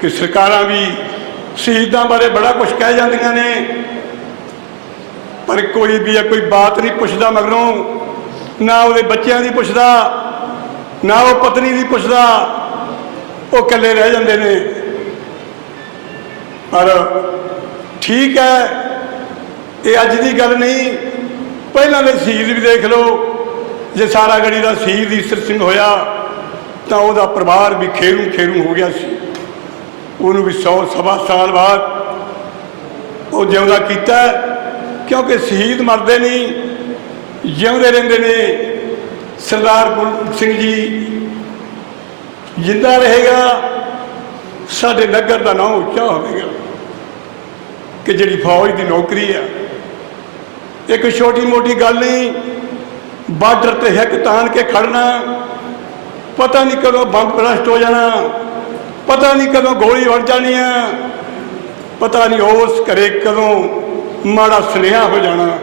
ਕਿ ਸਰਕਾਰਾਂ ਵੀ ਸ਼ਹੀਦਾਂ ਬਾਰੇ ਬੜਾ ਕੁਝ ਕਹਿ ਜਾਂਦੀਆਂ ਨੇ, ਪਰ ਕੋਈ ਵੀ ਕੋਈ ਬਾਤ ਨਹੀਂ ਪੁੱਛਦਾ ਮਗਰੋਂ, ਨਾ ਉਹਦੇ ਬੱਚਿਆਂ ਦੀ ਪੁੱਛਦਾ, ਨਾ ਉਹ ਪਤਨੀ ਦੀ ਪੁੱਛਦਾ, ਉਹ ਇਕੱਲੇ ਰਹਿ ਜਾਂਦੇ ਨੇ। ਪਰ ਠੀਕ ਹੈ, ਇਹ ਅੱਜ ਦੀ ਗੱਲ ਨਹੀਂ, ਪਹਿਲਾਂ ਦੇ ਸ਼ਹੀਦ ਵੀ ਦੇਖ ਲਓ। ਜੇ ਸਾਰਾਗੜ੍ਹੀ ਦਾ ਸ਼ਹੀਦ ਈਸਰ ਸਿੰਘ ਹੋਇਆ ਤਾਂ ਉਹਦਾ ਪਰਿਵਾਰ ਵੀ ਖੇਰੂ ਖੇਰੂ ਹੋ ਗਿਆ ਸੀ। ਉਹਨੂੰ ਵੀ 100 ਸਵਾ ਸਾਲ ਬਾਅਦ ਉਹ ਜਿਉਂਦਾ ਕੀਤਾ, ਕਿਉਂਕਿ ਸ਼ਹੀਦ ਮਰਦੇ ਨਹੀਂ, ਜਿਉਂਦੇ ਰਹਿੰਦੇ ਨੇ। ਸਰਦਾਰ ਗੁਰਮੁਖ ਸਿੰਘ ਜੀ ਜਿੰਦਾ ਰਹੇਗਾ, ਸਾਡੇ ਨਗਰ ਦਾ ਨਾਮ ਉੱਚਾ ਹੋਵੇਗਾ। ਕਿ ਜਿਹੜੀ ਫੌਜ ਦੀ ਨੌਕਰੀ ਆ, ਇੱਕ ਛੋਟੀ ਮੋਟੀ ਗੱਲ ਨਹੀਂ। ਬਾਰਡਰ ਤੇ ਹਿੱਕ ਤਾਣ ਕੇ ਖੜਨਾ, ਪਤਾ ਨਹੀਂ ਕਦੋਂ ਬੰਬ ਬਰਸਟ ਹੋ ਜਾਣਾ, ਪਤਾ ਨਹੀਂ ਕਦੋਂ ਗੋਲੀ ਵੱਜ ਜਾਣੀ ਆ, ਪਤਾ ਨਹੀਂ ਉਸ ਘਰੇ ਕਦੋਂ ਮਾੜਾ ਸੁਨੇਹਾ ਹੋ ਜਾਣਾ।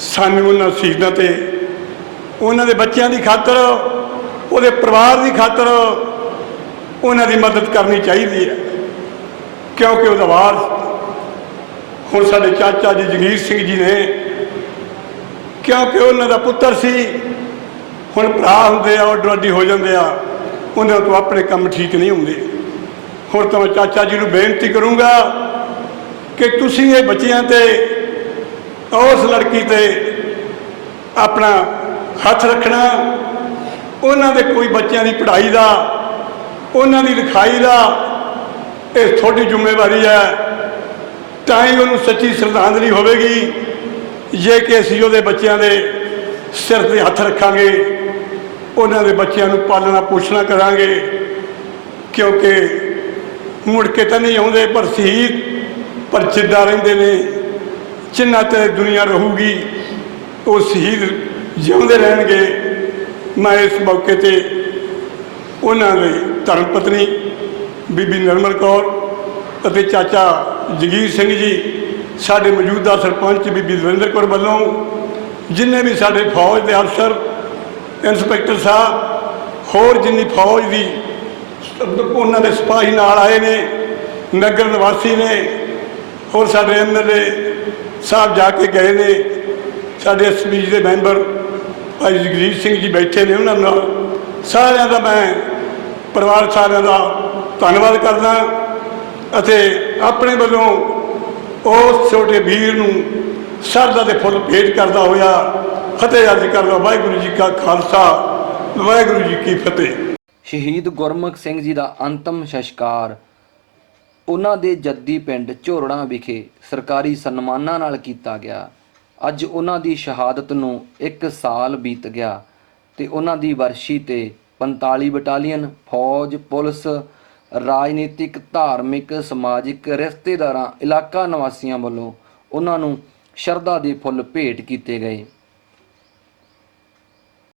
ਸਾਨੂੰ ਉਹਨਾਂ ਸ਼ਹੀਦਾਂ ਤੇ, ਉਹਨਾਂ ਦੇ ਬੱਚਿਆਂ ਦੀ ਖਾਤਰ, ਉਹਦੇ ਪਰਿਵਾਰ ਦੀ ਖਾਤਰ ਉਹਨਾਂ ਦੀ ਮਦਦ ਕਰਨੀ ਚਾਹੀਦੀ ਹੈ, ਕਿਉਂਕਿ ਉਹਦਾ ਵਾਰਸ ਹੁਣ ਸਾਡੇ ਚਾਚਾ ਜੀ ਜਗੀਰ ਸਿੰਘ ਜੀ ਨੇ, ਕਿਉਂਕਿ ਉਹਨਾਂ ਦਾ ਪੁੱਤਰ ਸੀ। ਹੁਣ ਭਰਾ ਹੁੰਦੇ ਆ, ਉਹ ਡਰਾਡੀ ਹੋ ਜਾਂਦੇ ਆ, ਉਹਨਾਂ ਤੋਂ ਆਪਣੇ ਕੰਮ ਠੀਕ ਨਹੀਂ ਹੁੰਦੇ। ਹੁਣ ਤਾਂ ਮੈਂ ਚਾਚਾ ਜੀ ਨੂੰ ਬੇਨਤੀ ਕਰੂੰਗਾ ਕਿ ਤੁਸੀਂ ਇਹ ਬੱਚਿਆਂ ਤੇ, ਉਸ ਲੜਕੀ ਤੇ ਆਪਣਾ ਹੱਥ ਰੱਖਣਾ। ਉਹਨਾਂ ਦੇ ਕੋਈ ਬੱਚਿਆਂ ਦੀ ਪੜ੍ਹਾਈ ਦਾ, ਉਹਨਾਂ ਦੀ ਲਿਖਾਈ ਦਾ ਇਹ ਤੁਹਾਡੀ ਜ਼ਿੰਮੇਵਾਰੀ ਹੈ। ਤਾਂ ਹੀ ਉਹਨੂੰ ਸੱਚੀ ਸ਼ਰਧਾਂਜਲੀ ਹੋਵੇਗੀ ਜੇ ਕਿ ਅਸੀਂ ਉਹਦੇ ਬੱਚਿਆਂ ਦੇ ਸਿਰ ਤੇ ਹੱਥ ਰੱਖਾਂਗੇ, ਉਹਨਾਂ ਦੇ ਬੱਚਿਆਂ ਨੂੰ ਪਾਲਣਾ ਪੋਸ਼ਣਾ ਕਰਾਂਗੇ। ਕਿਉਂਕਿ ਮੁੜ ਕੇ ਤਾਂ ਨਹੀਂ ਆਉਂਦੇ, ਪਰ ਸ਼ਹੀਦ ਪਰ ਜਿੱਦਾਂ ਰਹਿੰਦੇ ਨੇ, ਜਿਨ੍ਹਾਂ ਤੇ ਦੁਨੀਆ ਰਹੂਗੀ ਉਹ ਸ਼ਹੀਦ ਜਿਉਂਦੇ ਰਹਿਣਗੇ। ਮੈਂ ਇਸ ਮੌਕੇ ਤੇ ਉਹਨਾਂ ਦੇ ਧਰਮ ਪਤਨੀ ਬੀਬੀ ਨਿਰਮਲ ਕੌਰ ਅਤੇ ਚਾਚਾ ਜਗੀਰ ਸਿੰਘ ਜੀ, ਸਾਡੇ ਮੌਜੂਦਾ ਸਰਪੰਚ ਬੀਬੀ ਦਵਿੰਦਰ ਕੌਰ ਵੱਲੋਂ, ਜਿੰਨੇ ਵੀ ਸਾਡੇ ਫੌਜ ਦੇ ਅਫਸਰ, ਇੰਸਪੈਕਟਰ ਸਾਹਿਬ, ਹੋਰ ਜਿੰਨੀ ਫੌਜ ਦੀ ਉਹਨਾਂ ਦੇ ਸਿਪਾਹੀ ਨਾਲ ਆਏ ਨੇ, ਨਗਰ ਨਿਵਾਸੀ ਨੇ, ਹੋਰ ਸਾਡੇ MLA ਸਾਹਿਬ ਜਾ ਕੇ ਗਏ ਨੇ, ਸਾਡੇ SPG ਦੇ ਮੈਂਬਰ ਭਾਈ ਜਗਜੀਤ ਸਿੰਘ ਜੀ ਬੈਠੇ ਨੇ, ਉਹਨਾਂ ਨਾਲ ਸਾਰਿਆਂ ਦਾ ਮੈਂ ਪਰਿਵਾਰ ਸਾਰਿਆਂ ਦਾ ਧੰਨਵਾਦ ਕਰਦਾ ਅਤੇ ਆਪਣੇ ਵੱਲੋਂ ਉਸ ਛੋਟੇ ਵੀਰ ਨੂੰ ਸ਼ਰਧਾ ਦੇ ਫੁੱਲ ਭੇਟ ਕਰਦਾ ਹੋਇਆ ਫਤਿਹ ਅਰਜ਼ ਕਰਦਾ। ਵਾਹਿਗੁਰੂ ਜੀ ਕਾ ਖਾਲਸਾ, ਵਾਹਿਗੁਰੂ ਜੀ ਕੀ ਫਤਿਹ। ਸ਼ਹੀਦ ਗੁਰਮੁਖ ਸਿੰਘ ਜੀ ਦਾ ਅੰਤਮ ਸੰਸਕਾਰ ਉਹਨਾਂ ਦੇ ਜੱਦੀ ਪਿੰਡ ਝੋਰੜਾਂ ਵਿਖੇ ਸਰਕਾਰੀ ਸਨਮਾਨਾਂ ਨਾਲ ਕੀਤਾ ਗਿਆ। ਅੱਜ ਉਹਨਾਂ ਦੀ ਸ਼ਹਾਦਤ ਨੂੰ 1 ਸਾਲ ਬੀਤ ਗਿਆ ਤੇ ਉਹਨਾਂ ਦੀ ਵਰਸ਼ੀ ਤੇ 45 ਬਟਾਲੀਅਨ ਫੌਜ, ਪੁਲਿਸ, ਰਾਜਨੀਤਿਕ, ਧਾਰਮਿਕ, ਸਮਾਜਿਕ, ਰਿਸ਼ਤੇਦਾਰਾਂ, ਇਲਾਕਾ ਨਿਵਾਸੀਆਂ ਵੱਲੋਂ ਉਹਨਾਂ ਨੂੰ ਸ਼ਰਧਾ ਦੇ ਫੁੱਲ ਭੇਟ ਕੀਤੇ ਗਏ।